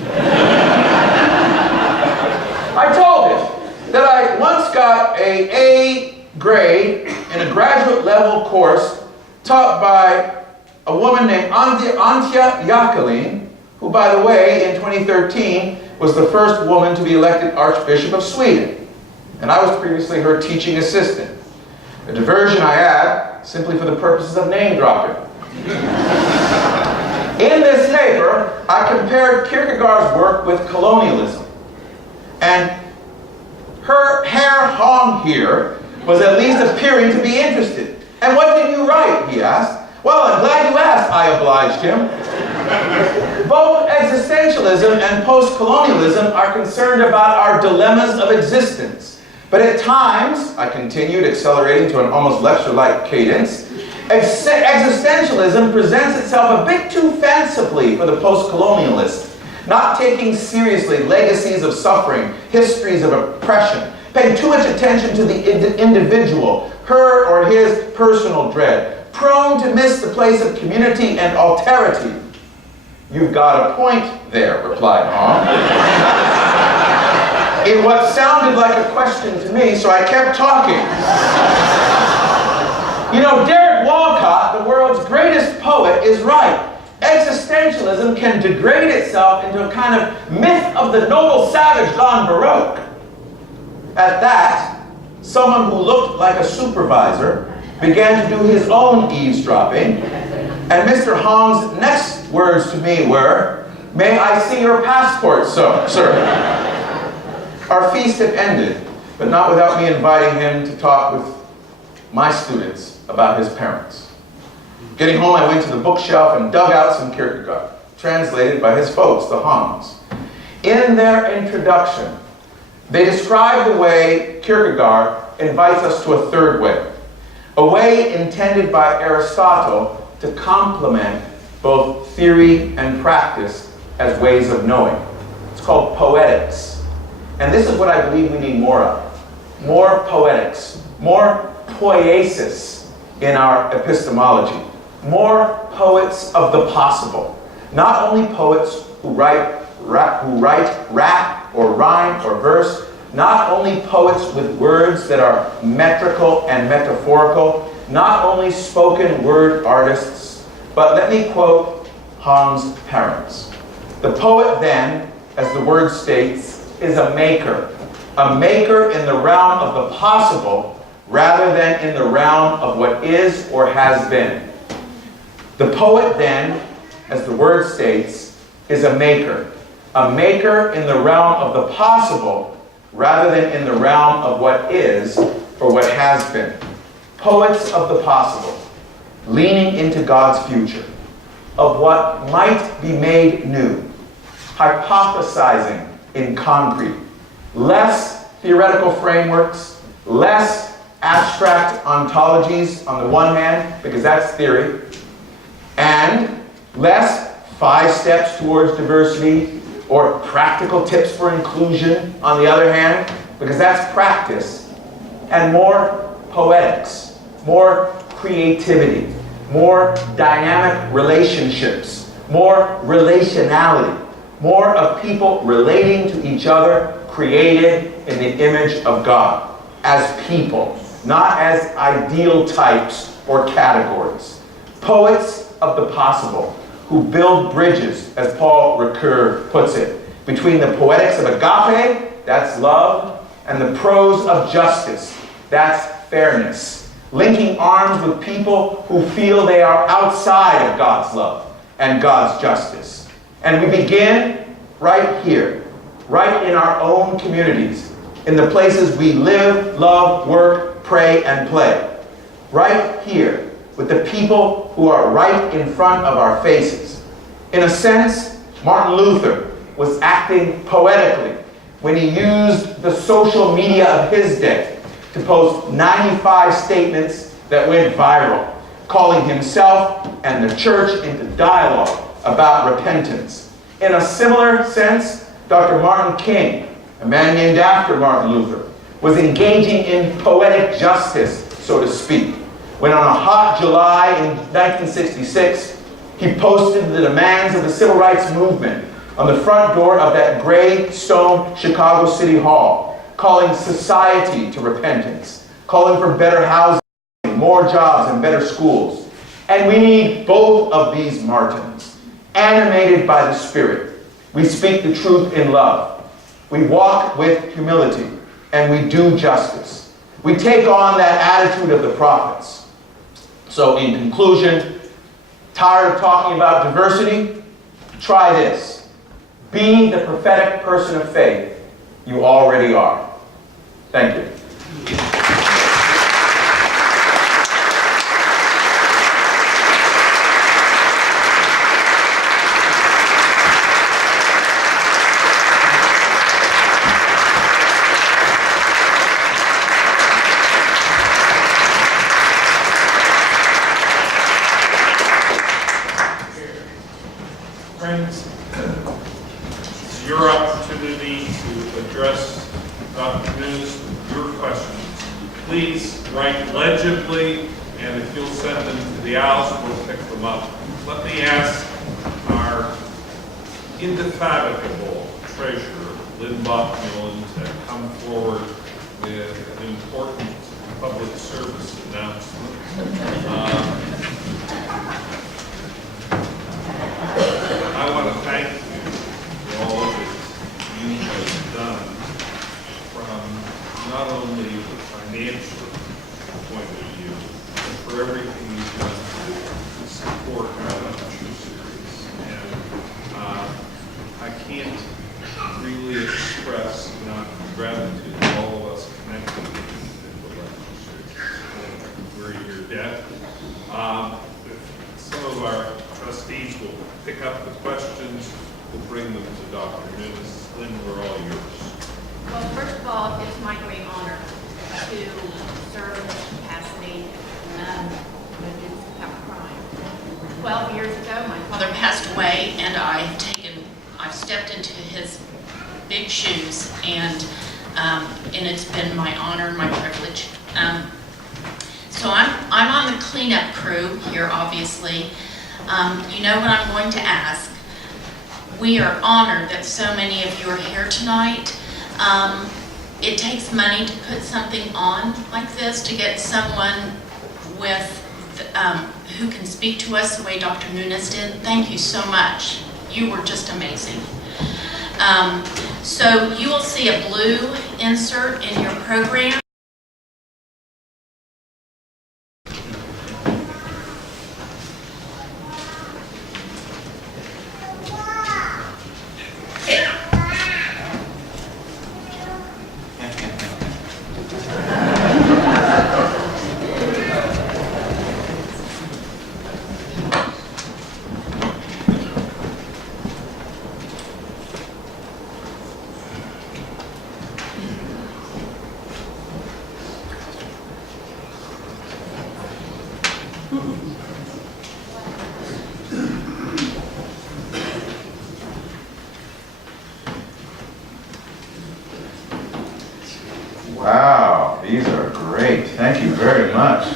I told him that I once got an A grade in a graduate level course taught by a woman named Antje Jacqueline, who, by the way, in 2013 was the first woman to be elected Archbishop of Sweden. And I was previously her teaching assistant. A diversion I add, simply for the purposes of name dropping. In this paper, I compared Kierkegaard's work with colonialism. And Herr Hong here was at least appearing to be interested. And what did you write, he asked. Well, I'm glad you asked, I obliged him. Both existentialism and post-colonialism are concerned about our dilemmas of existence. But at times, I continued, accelerating to an almost lecture-like cadence, existentialism presents itself a bit too fancifully for the post-colonialist, not taking seriously legacies of suffering, histories of oppression, paying too much attention to the individual, her or his personal dread, prone to miss the place of community and alterity. You've got a point there, replied Hong. In what sounded like a question to me, so I kept talking. You know, Derek Walcott, the world's greatest poet, is right. Existentialism can degrade itself into a kind of myth of the noble savage gone baroque. At that, someone who looked like a supervisor began to do his own eavesdropping, and Mr. Hong's next words to me were, "May I see your passport, sir?" Our feast had ended, but not without me inviting him to talk with my students about his parents. Getting home, I went to the bookshelf and dug out some Kierkegaard, translated by his folks, the Hongs. In their introduction, they describe the way Kierkegaard invites us to a third way, a way intended by Aristotle to complement both theory and practice as ways of knowing. It's called poetics. And this is what I believe we need more of. More poetics, more poiesis in our epistemology, more poets of the possible. Not only poets who write rap or rhyme or verse, not only poets with words that are metrical and metaphorical, not only spoken word artists, but let me quote Hans Parents. The poet then, as the word states, is a maker in the realm of the possible rather than in the realm of what is or has been. The poet then, as the word states, is a maker in the realm of the possible rather than in the realm of what is or what has been. Poets of the possible, leaning into God's future, of what might be made new, hypothesizing in concrete, less theoretical frameworks, less abstract ontologies on the one hand, because that's theory, and less 5 steps towards diversity or practical tips for inclusion on the other hand, because that's practice, and more poetics, more creativity, more dynamic relationships, more relationality, more of people relating to each other, created in the image of God, as people, not as ideal types or categories. Poets of the possible, who build bridges, as Paul Ricoeur puts it, between the poetics of agape, that's love, and the prose of justice, that's fairness, linking arms with people who feel they are outside of God's love and God's justice. And we begin right here, right in our own communities, in the places we live, love, work, pray, and play. Right here, with the people who are right in front of our faces. In a sense, Martin Luther was acting poetically when he used the social media of his day to post 95 statements that went viral, calling himself and the church into dialogue about repentance. In a similar sense, Dr. Martin King, a man named after Martin Luther, was engaging in poetic justice, so to speak, when on a hot July in 1966, he posted the demands of the civil rights movement on the front door of that gray stone Chicago City Hall, calling society to repentance, calling for better housing, more jobs, and better schools. And we need both of these Martins, animated by the Spirit. We speak the truth in love. We walk with humility, and we do justice. We take on that attitude of the prophets. So in conclusion, tired of talking about diversity? Try this. Be the prophetic person of faith you already are. Thank you. Friends, it's your opportunity to address Dr. Nunes with your questions. Please write legibly, and if you'll send them to the aisles, we'll pick them up. Let me ask our indefatigable treasurer, Lynn Bachmulan, to come forward with an important public service announcement. I want to thank you for all that you have done from not only the financial point of view, but for everything you've done to support our lecture series. And I can't really express enough gratitude to all of us connected with the lecture series. We're in your debt. Some of our trustees will pick up the questions. We'll bring them to Dr. Nunes. Lynn, we're all yours. Well, first of all, it's my great honor to serve in this capacity against crime. 12 years ago, my father passed away, and I've stepped into his big shoes, and it's been my honor and my privilege. So I'm on the cleanup crew here, obviously. You know what I'm going to ask. We are honored that so many of you are here tonight. it takes money to put something on like this, to get someone with, who can speak to us the way Dr. Nunes did. Thank you so much. You were just amazing. So you will see a blue insert in your program. Wow, these are great. Thank you very much.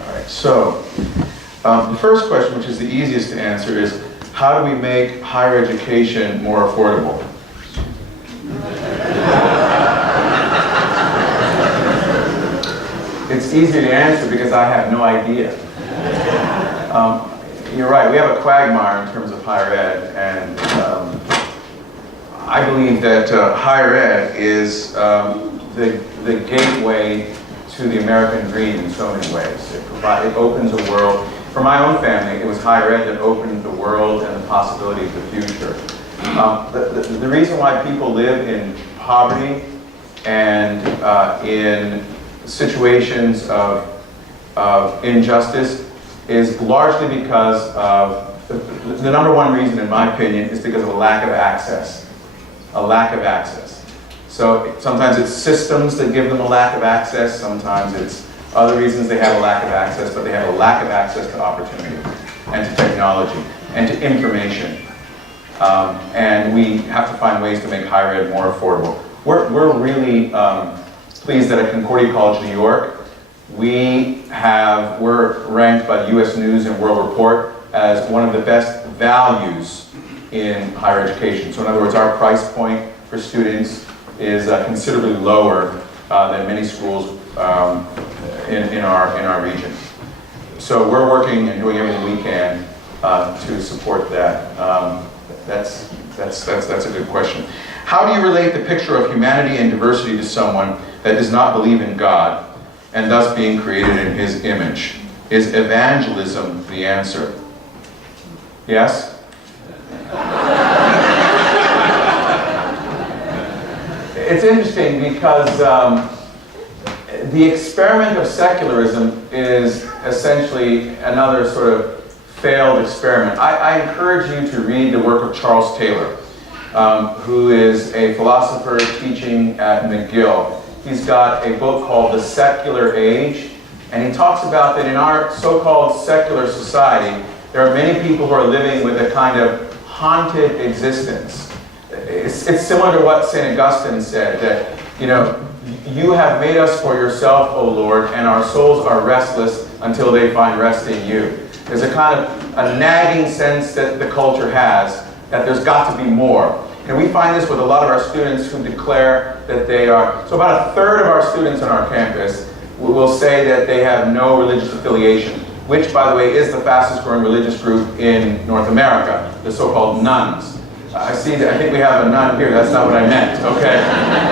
All right, so the first question, which is the easiest to answer, is how do we make higher education more affordable? It's easier to answer because I have no idea. You're right, we have a quagmire in terms of higher ed, and I believe that higher ed is the gateway to the American dream in so many ways. It opens a world. For my own family, it was higher ed that opened the world and the possibility of the future. The reason why people live in poverty and in situations of injustice is largely because of, the number one reason in my opinion is because of a lack of access. A lack of access. So sometimes it's systems that give them a lack of access, sometimes it's other reasons they have a lack of access, but they have a lack of access to opportunity and to technology and to information. And we have to find ways to make higher ed more affordable. We're really pleased that at Concordia College, New York, we're ranked by the US News and World Report as one of the best values in higher education. So in other words, our price point for students is considerably lower than many schools in our region. So we're working and doing everything we can to support that. That's a good question. How do you relate the picture of humanity and diversity to someone that does not believe in God and thus being created in His image? Is evangelism the answer? Yes? It's interesting because the experiment of secularism is essentially another sort of failed experiment. I encourage you to read the work of Charles Taylor, who is a philosopher teaching at McGill. He's got a book called The Secular Age, and he talks about that in our so-called secular society, there are many people who are living with a kind of haunted existence. It's similar to what St. Augustine said, that, you know, you have made us for yourself, O Lord, and our souls are restless until they find rest in you. There's a kind of a nagging sense that the culture has that there's got to be more. And we find this with a lot of our students who declare that they are, so about a third of our students on our campus will say that they have no religious affiliation, which, by the way, is the fastest growing religious group in North America, the so-called nuns. I think we have a nun here. That's not what I meant, okay?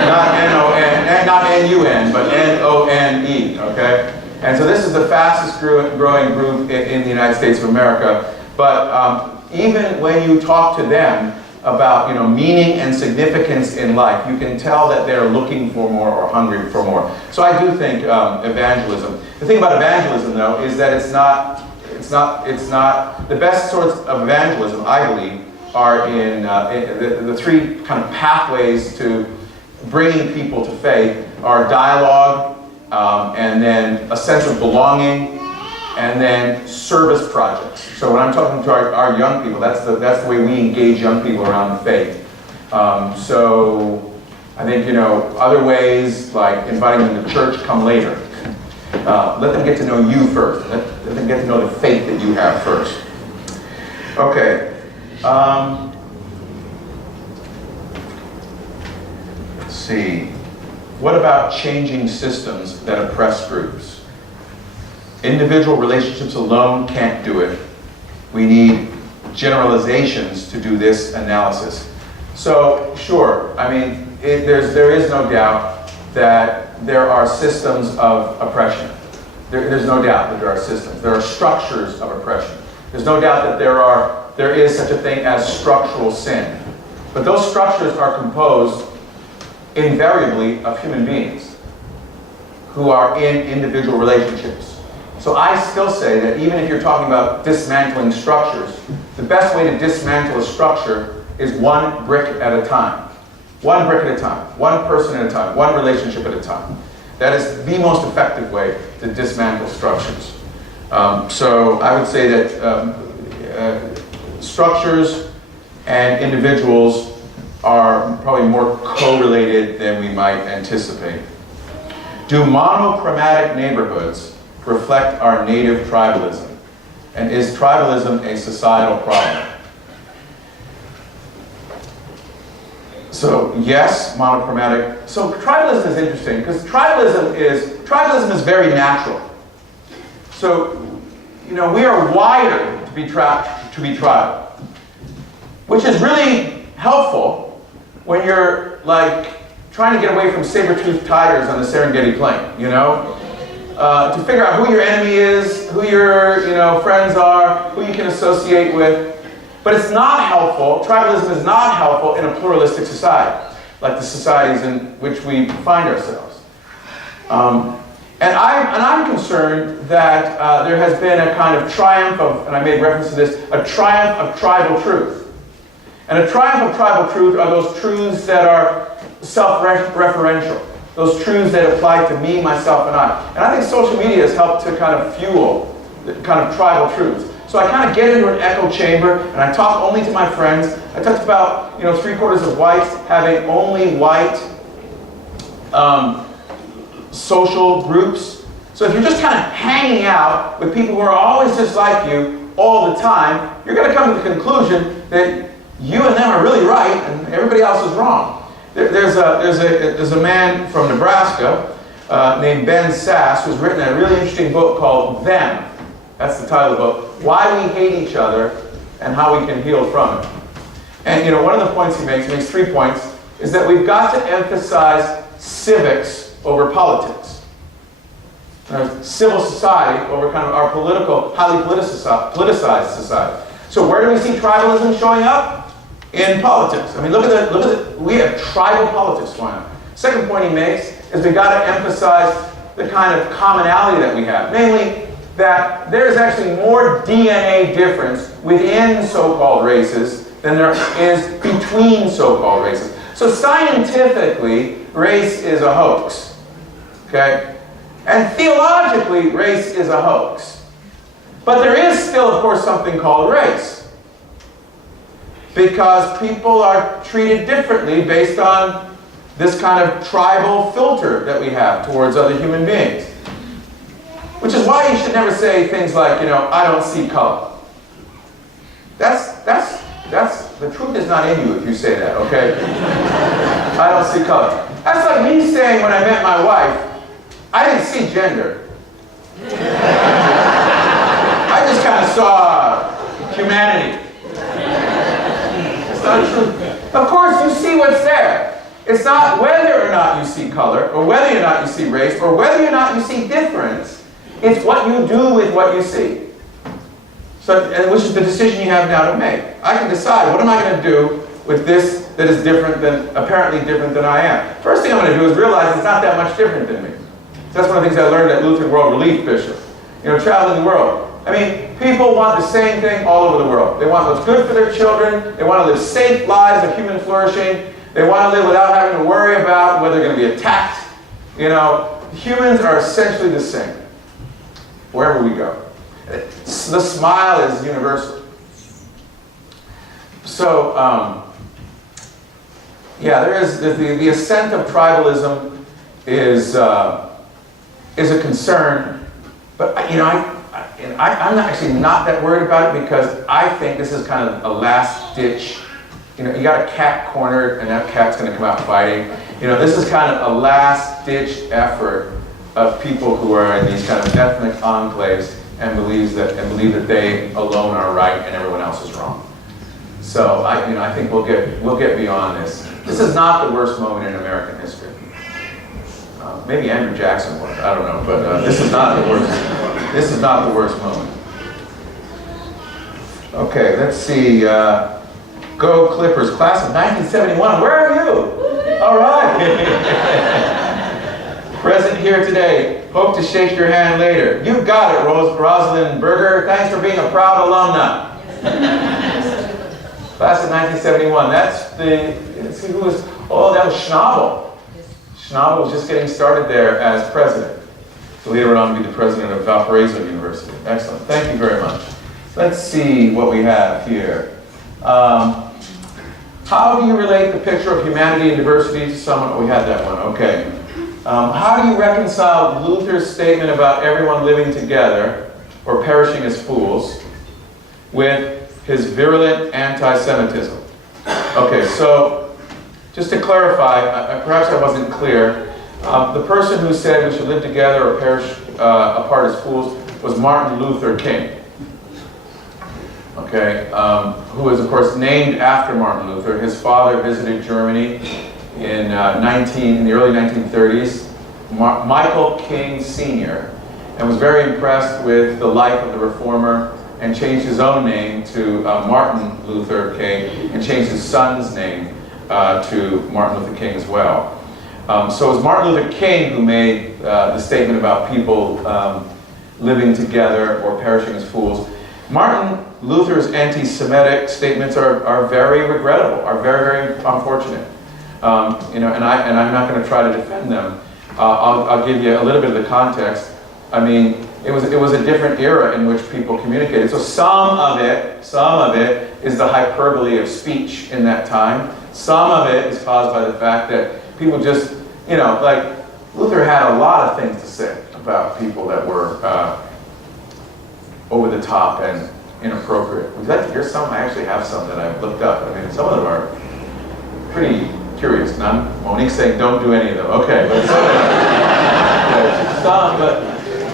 Not N-O-N, not N-U-N, but N-O-N-E, okay? And so this is the fastest growing group in the United States of America. But even when you talk to them about, you know, meaning and significance in life, you can tell that they're looking for more or hungry for more. So I do think evangelism. The thing about evangelism, though, is that it's not the best sorts of evangelism, I believe, are in the three kind of pathways to bringing people to faith are dialogue, and then a sense of belonging, and then service projects. So when I'm talking to our young people, that's the way we engage young people around the faith. So I think, you know, other ways like inviting them to church come later. Let them get to know you first. Let them get to know the faith that you have first. Okay. Let's see. What about changing systems that oppress groups? Individual relationships alone can't do it. We need generalizations to do this analysis. So, sure, I mean, there is no doubt that there are systems of oppression. There's no doubt that there are systems. There are structures of oppression. There's no doubt that there is such a thing as structural sin. But those structures are composed invariably of human beings who are in individual relationships. So I still say that even if you're talking about dismantling structures, the best way to dismantle a structure is one brick at a time. One brick at a time, one person at a time, one relationship at a time. That is the most effective way to dismantle structures. So I would say that structures and individuals are probably more correlated than we might anticipate. Do monochromatic neighborhoods reflect our native tribalism? And is tribalism a societal problem? So yes, monochromatic. So tribalism is interesting because tribalism is very natural. So, you know, we are wired to be tribal, which is really helpful when you're like trying to get away from saber-toothed tigers on the Serengeti Plain, you know? To figure out who your enemy is, who your friends are, who you can associate with. But it's not helpful, tribalism is not helpful in a pluralistic society, like the societies in which we find ourselves. And I'm concerned that there has been a kind of triumph of, and I made reference to this, a triumph of tribal truth. And a triumph of tribal truth are those truths that are self-referential, those truths that apply to me, myself, and I. And I think social media has helped to kind of fuel the kind of tribal truths. So I kind of get into an echo chamber, and I talk only to my friends. I talked about, 3/4 of whites having only white social groups. So if you're just kind of hanging out with people who are always just like you all the time, you're going to come to the conclusion that you and them are really right, and everybody else is wrong. There's a man from Nebraska named Ben Sass who's written a really interesting book called Them. That's the title of the book. Why We Hate Each Other and How We Can Heal From It. And one of the points he makes 3 points, is that we've got to emphasize civics over politics. Civil society over kind of our highly politicized society. So where do we see tribalism showing up? In politics. I mean, look at the, we have tribal politics going on. Second point he makes is we've got to emphasize the kind of commonality that we have. Namely, that there's actually more DNA difference within so-called races than there is between so-called races. So scientifically, race is a hoax. Okay? And theologically, race is a hoax. But there is still, of course, something called race. Because people are treated differently based on this kind of tribal filter that we have towards other human beings. Which is why you should never say things like, I don't see color. The truth is not in you if you say that, okay? I don't see color. That's like me saying when I met my wife, I didn't see gender. I just kind of saw humanity. It's not true. Of course, you see what's there. It's not whether or not you see color, or whether or not you see race, or whether or not you see difference. It's what you do with what you see. So, and which is the decision you have now to make. I can decide, what am I going to do with this that is apparently different than I am? First thing I'm going to do is realize it's not that much different than me. So that's one of the things I learned at Lutheran World Relief Bishop. Traveling the world. I mean, people want the same thing all over the world. They want what's good for their children. They want to live safe lives of human flourishing. They want to live without having to worry about whether they're going to be attacked. Humans are essentially the same, wherever we go. The smile is universal. So, there's the ascent of tribalism is a concern, but and I'm actually not that worried about it, because I think this is kind of a last ditch. You know, you got a cat cornered and that cat's going to come out fighting. You know, this is kind of a last ditch effort of people who are in these kind of ethnic enclaves and believe that they alone are right and everyone else is wrong. So I think we'll get beyond this. This is not the worst moment in American history. Maybe Andrew Jackson was, I don't know, but this is not the worst. This is not the worst moment. Okay, let's see. Go Clippers, class of 1971. Where are you? All right. Present here today. Hope to shake your hand later. You got it, Rosalind Berger. Thanks for being a proud alumna. Class of 1971. That's let's see who was, oh, that was Schnabel. Schnabel was just getting started there as president. So later on to be the president of Valparaiso University. Excellent. Thank you very much. Let's see what we have here. How do you relate the picture of humanity and diversity to someone? We had that one. Okay. How do you reconcile Luther's statement about everyone living together or perishing as fools with his virulent anti-Semitism? Okay, so just to clarify, perhaps I wasn't clear. The person who said we should live together or perish apart as fools was Martin Luther King. Okay, who was of course named after Martin Luther. His father visited Germany in the early 1930s, Michael King Sr., and was very impressed with the life of the reformer and changed his own name to Martin Luther King, and changed his son's name to Martin Luther King as well. So it was Martin Luther King who made the statement about people living together or perishing as fools. Martin Luther's anti-Semitic statements are very regrettable, are very, very unfortunate. And I'm not going to try to defend them. I'll give you a little bit of the context. I mean, it was a different era in which people communicated. So some of it is the hyperbole of speech in that time. Some of it is caused by the fact that people just, like Luther had a lot of things to say about people that were over the top and inappropriate. Would you like to hear some? I actually have some that I've looked up. I mean, some of them are pretty curious. Monique's saying don't do any of them. Okay, but some, but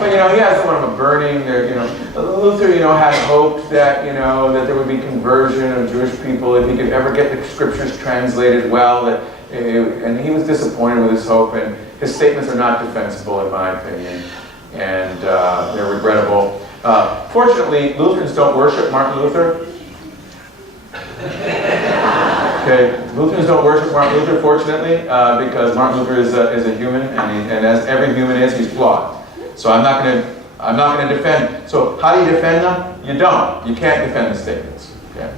he has one of a burning. Luther, had hoped that that there would be conversion of Jewish people if he could ever get the scriptures translated well. And he was disappointed with his hope. And his statements are not defensible, in my opinion, and they're regrettable. Fortunately, Lutherans don't worship Martin Luther. Okay, Lutherans don't worship Martin Luther, fortunately, because Martin Luther is a human, and as every human is, he's flawed. So I'm not going to defend. So how do you defend them? You don't. You can't defend the statements. Okay.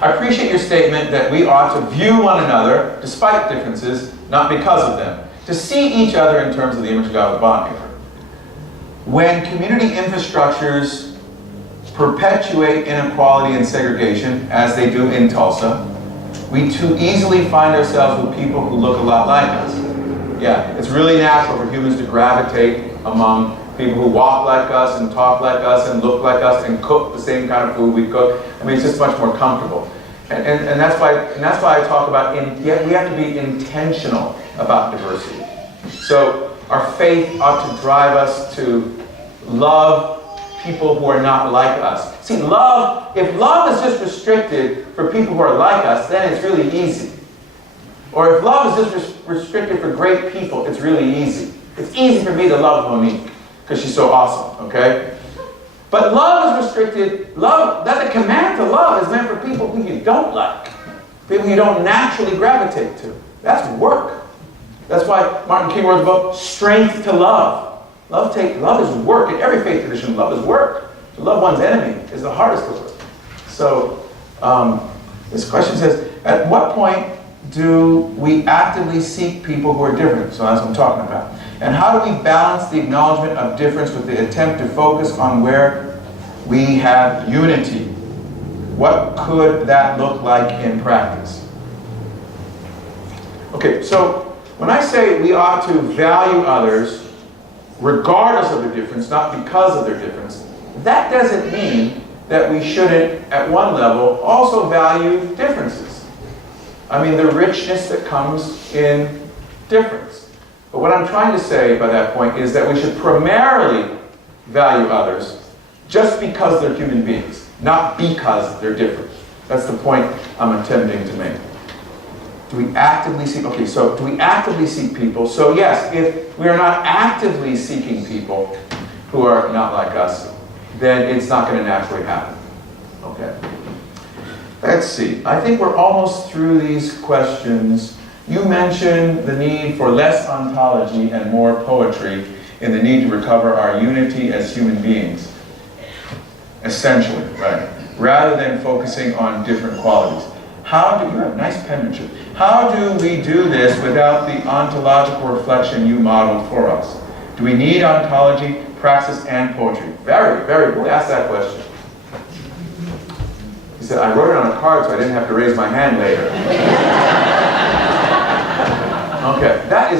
I appreciate your statement that we ought to view one another, despite differences, not because of them, to see each other in terms of the image of God, the bondmaker. When community infrastructures perpetuate inequality and segregation, as they do in Tulsa, we too easily find ourselves with people who look a lot like us. Yeah, it's really natural for humans to gravitate among people who walk like us and talk like us and look like us and cook the same kind of food we cook. I mean, it's just much more comfortable. And that's why I talk about we have to be intentional about diversity. So our faith ought to drive us to love people who are not like us. See, if love is just restricted for people who are like us, then it's really easy. Or if love is just restricted for great people, it's really easy. It's easy for me to love Monique because she's so awesome, okay? But love is restricted. That's a command to love is meant for people who you don't like, people you don't naturally gravitate to. That's work. That's why Martin King wrote the book, Strength to Love. Love is work. In every faith tradition, love is work. To love one's enemy is the hardest of work. So this question says, at what point do we actively seek people who are different? So that's what I'm talking about. And how do we balance the acknowledgement of difference with the attempt to focus on where we have unity? What could that look like in practice? Okay, so when I say we ought to value others regardless of their difference, not because of their difference, that doesn't mean that we shouldn't, at one level, also value differences. I mean, the richness that comes in difference. But what I'm trying to say by that point is that we should primarily value others just because they're human beings, not because they're different. That's the point I'm attempting to make. Do we actively seek? Okay, so do we actively seek people? So yes, if we are not actively seeking people who are not like us, then it's not going to naturally happen. Okay. Let's see. I think we're almost through these questions. You mentioned the need for less ontology and more poetry in the need to recover our unity as human beings. Essentially, right? Rather than focusing on different qualities. How do you have nice penmanship? How do we do this without the ontological reflection you modeled for us? Do we need ontology, praxis, and poetry? Very, very. Who asked that question? He said, I wrote it on a card so I didn't have to raise my hand later. Okay, that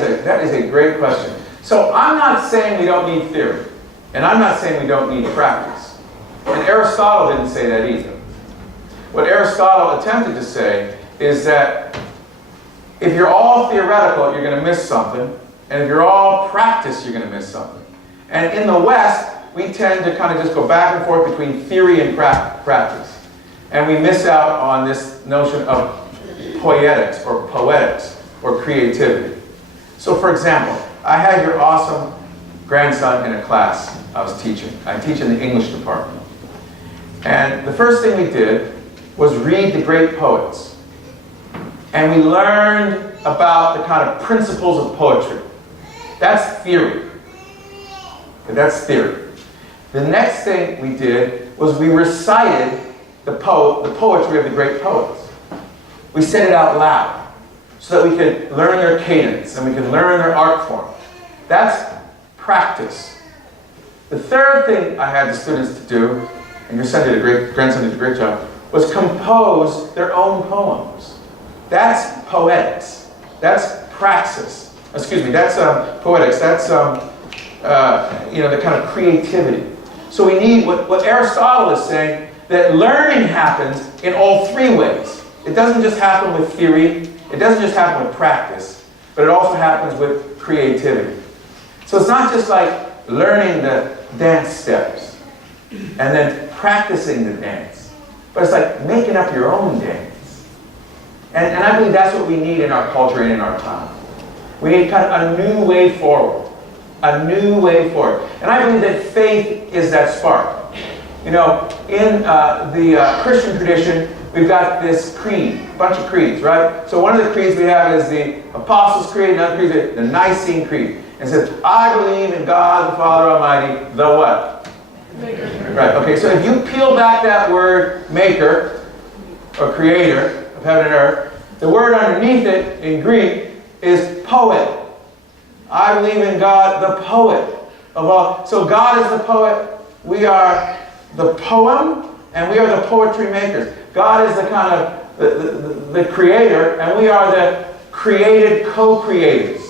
is a great question. So I'm not saying we don't need theory, and I'm not saying we don't need practice. And Aristotle didn't say that either. What Aristotle attempted to say is that if you're all theoretical, you're going to miss something, and if you're all practice, you're going to miss something. And in the West, we tend to kind of just go back and forth between theory and practice. And we miss out on this notion of poetics or creativity. So for example, I had your awesome grandson in a class I was teaching. I teach in the English department. And the first thing we did was read the great poets. And we learned about the kind of principles of poetry. That's theory. Okay, that's theory. The next thing we did was we recited the poetry of the great poets. We said it out loud so that we could learn their cadence and we could learn their art form. That's practice. The third thing I had the students to do, and your grandson did a great job, was compose their own poems. That's poetics. That's praxis. Excuse me, that's poetics. That's the kind of creativity. So we need, what Aristotle is saying, that learning happens in all three ways. It doesn't just happen with theory, it doesn't just happen with practice, but it also happens with creativity. So it's not just like learning the dance steps and then practicing the dance, but it's like making up your own dance. And I believe that's what we need in our culture and in our time. We need kind of a new way forward. A new way forward. And I believe that faith is that spark. You know, in the Christian tradition, we've got this creed, a bunch of creeds, right? So one of the creeds we have is the Apostles' Creed, another creed is the Nicene Creed. And it says, I believe in God the Father Almighty, the what? Maker. Right, okay, so if you peel back that word, maker, or creator of heaven and earth, the word underneath it in Greek is poet. I believe in God, the poet of all. So God is the poet, we are the poem, and we are the poetry makers. God is the kind of the creator, and we are the created co-creators.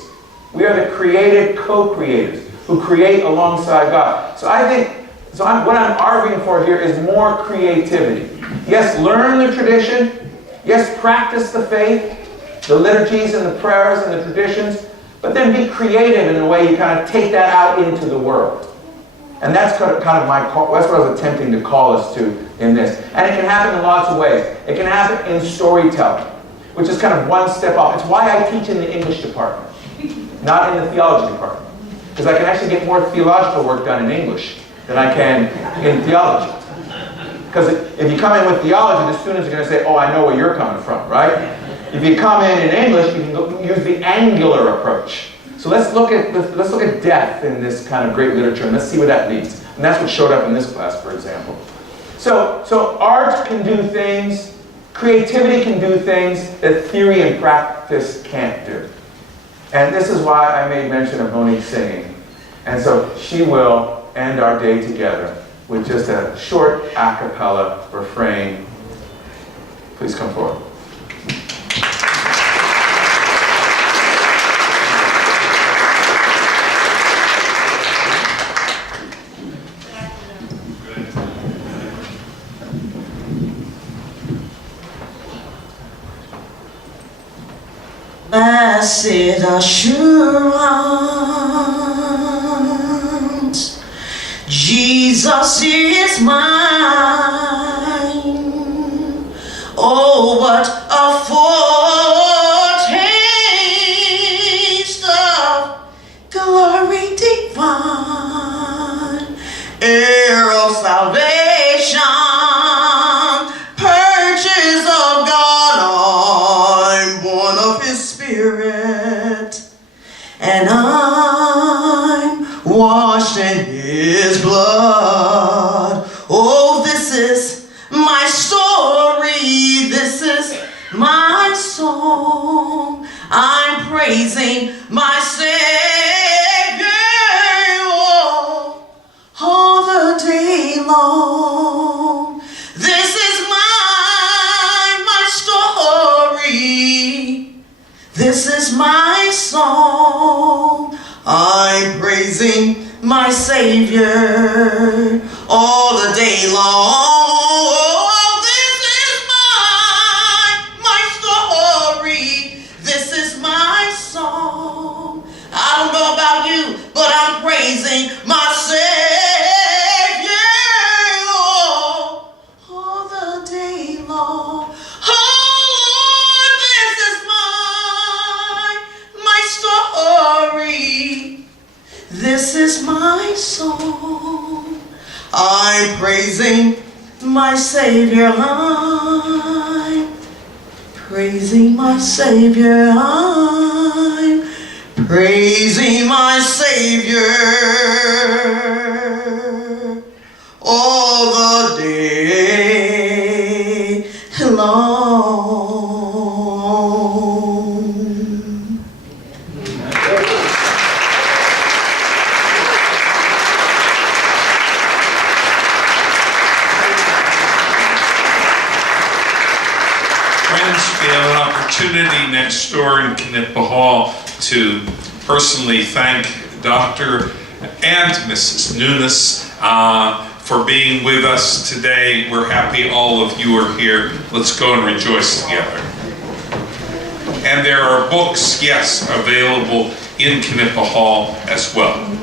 We are the created co-creators who create alongside God. So I think, what I'm arguing for here is more creativity. Yes, learn the tradition. Yes, practice the faith, the liturgies and the prayers and the traditions, but then be creative in the way you kind of take that out into the world. And that's kind of that's what I was attempting to call us to in this. And it can happen in lots of ways. It can happen in storytelling, which is kind of one step off. It's why I teach in the English department, not in the theology department. Because I can actually get more theological work done in English than I can in theology. Because if you come in with theology, the students are going to say, oh, I know where you're coming from, right? If you come in English, you can use the angular approach. So let's look at death in this kind of great literature, and let's see where that leads. And that's what showed up in this class, for example. So art can do things, creativity can do things that theory and practice can't do. And this is why I made mention of Monique singing. And so she will end our day together with just a short a cappella refrain. Please come forward. Blessed assurance, Jesus is mine. Oh, what a foretaste of glory divine, heir of salvation, purchase of God, I'm born of His Spirit, and I'm washed in His blood. Oh, this is my story, this is my song. I'm praising my Savior all the day long. This is my story. This is my song. I'm praising my Savior all the day long. Oh, this is my story. This is my song. I don't know about you, but I'm praising my Savior all the day long. Oh, this is my story. This is my song. I'm praising my Savior. I'm praising my Savior. I'm praising my Savior all the day long. Friends, we have an opportunity next door in Knippa Hall to personally thank Dr. and Mrs. Nunes for being with us today. We're happy all of you are here. Let's go and rejoice together. And there are books, yes, available in Knippa Hall as well.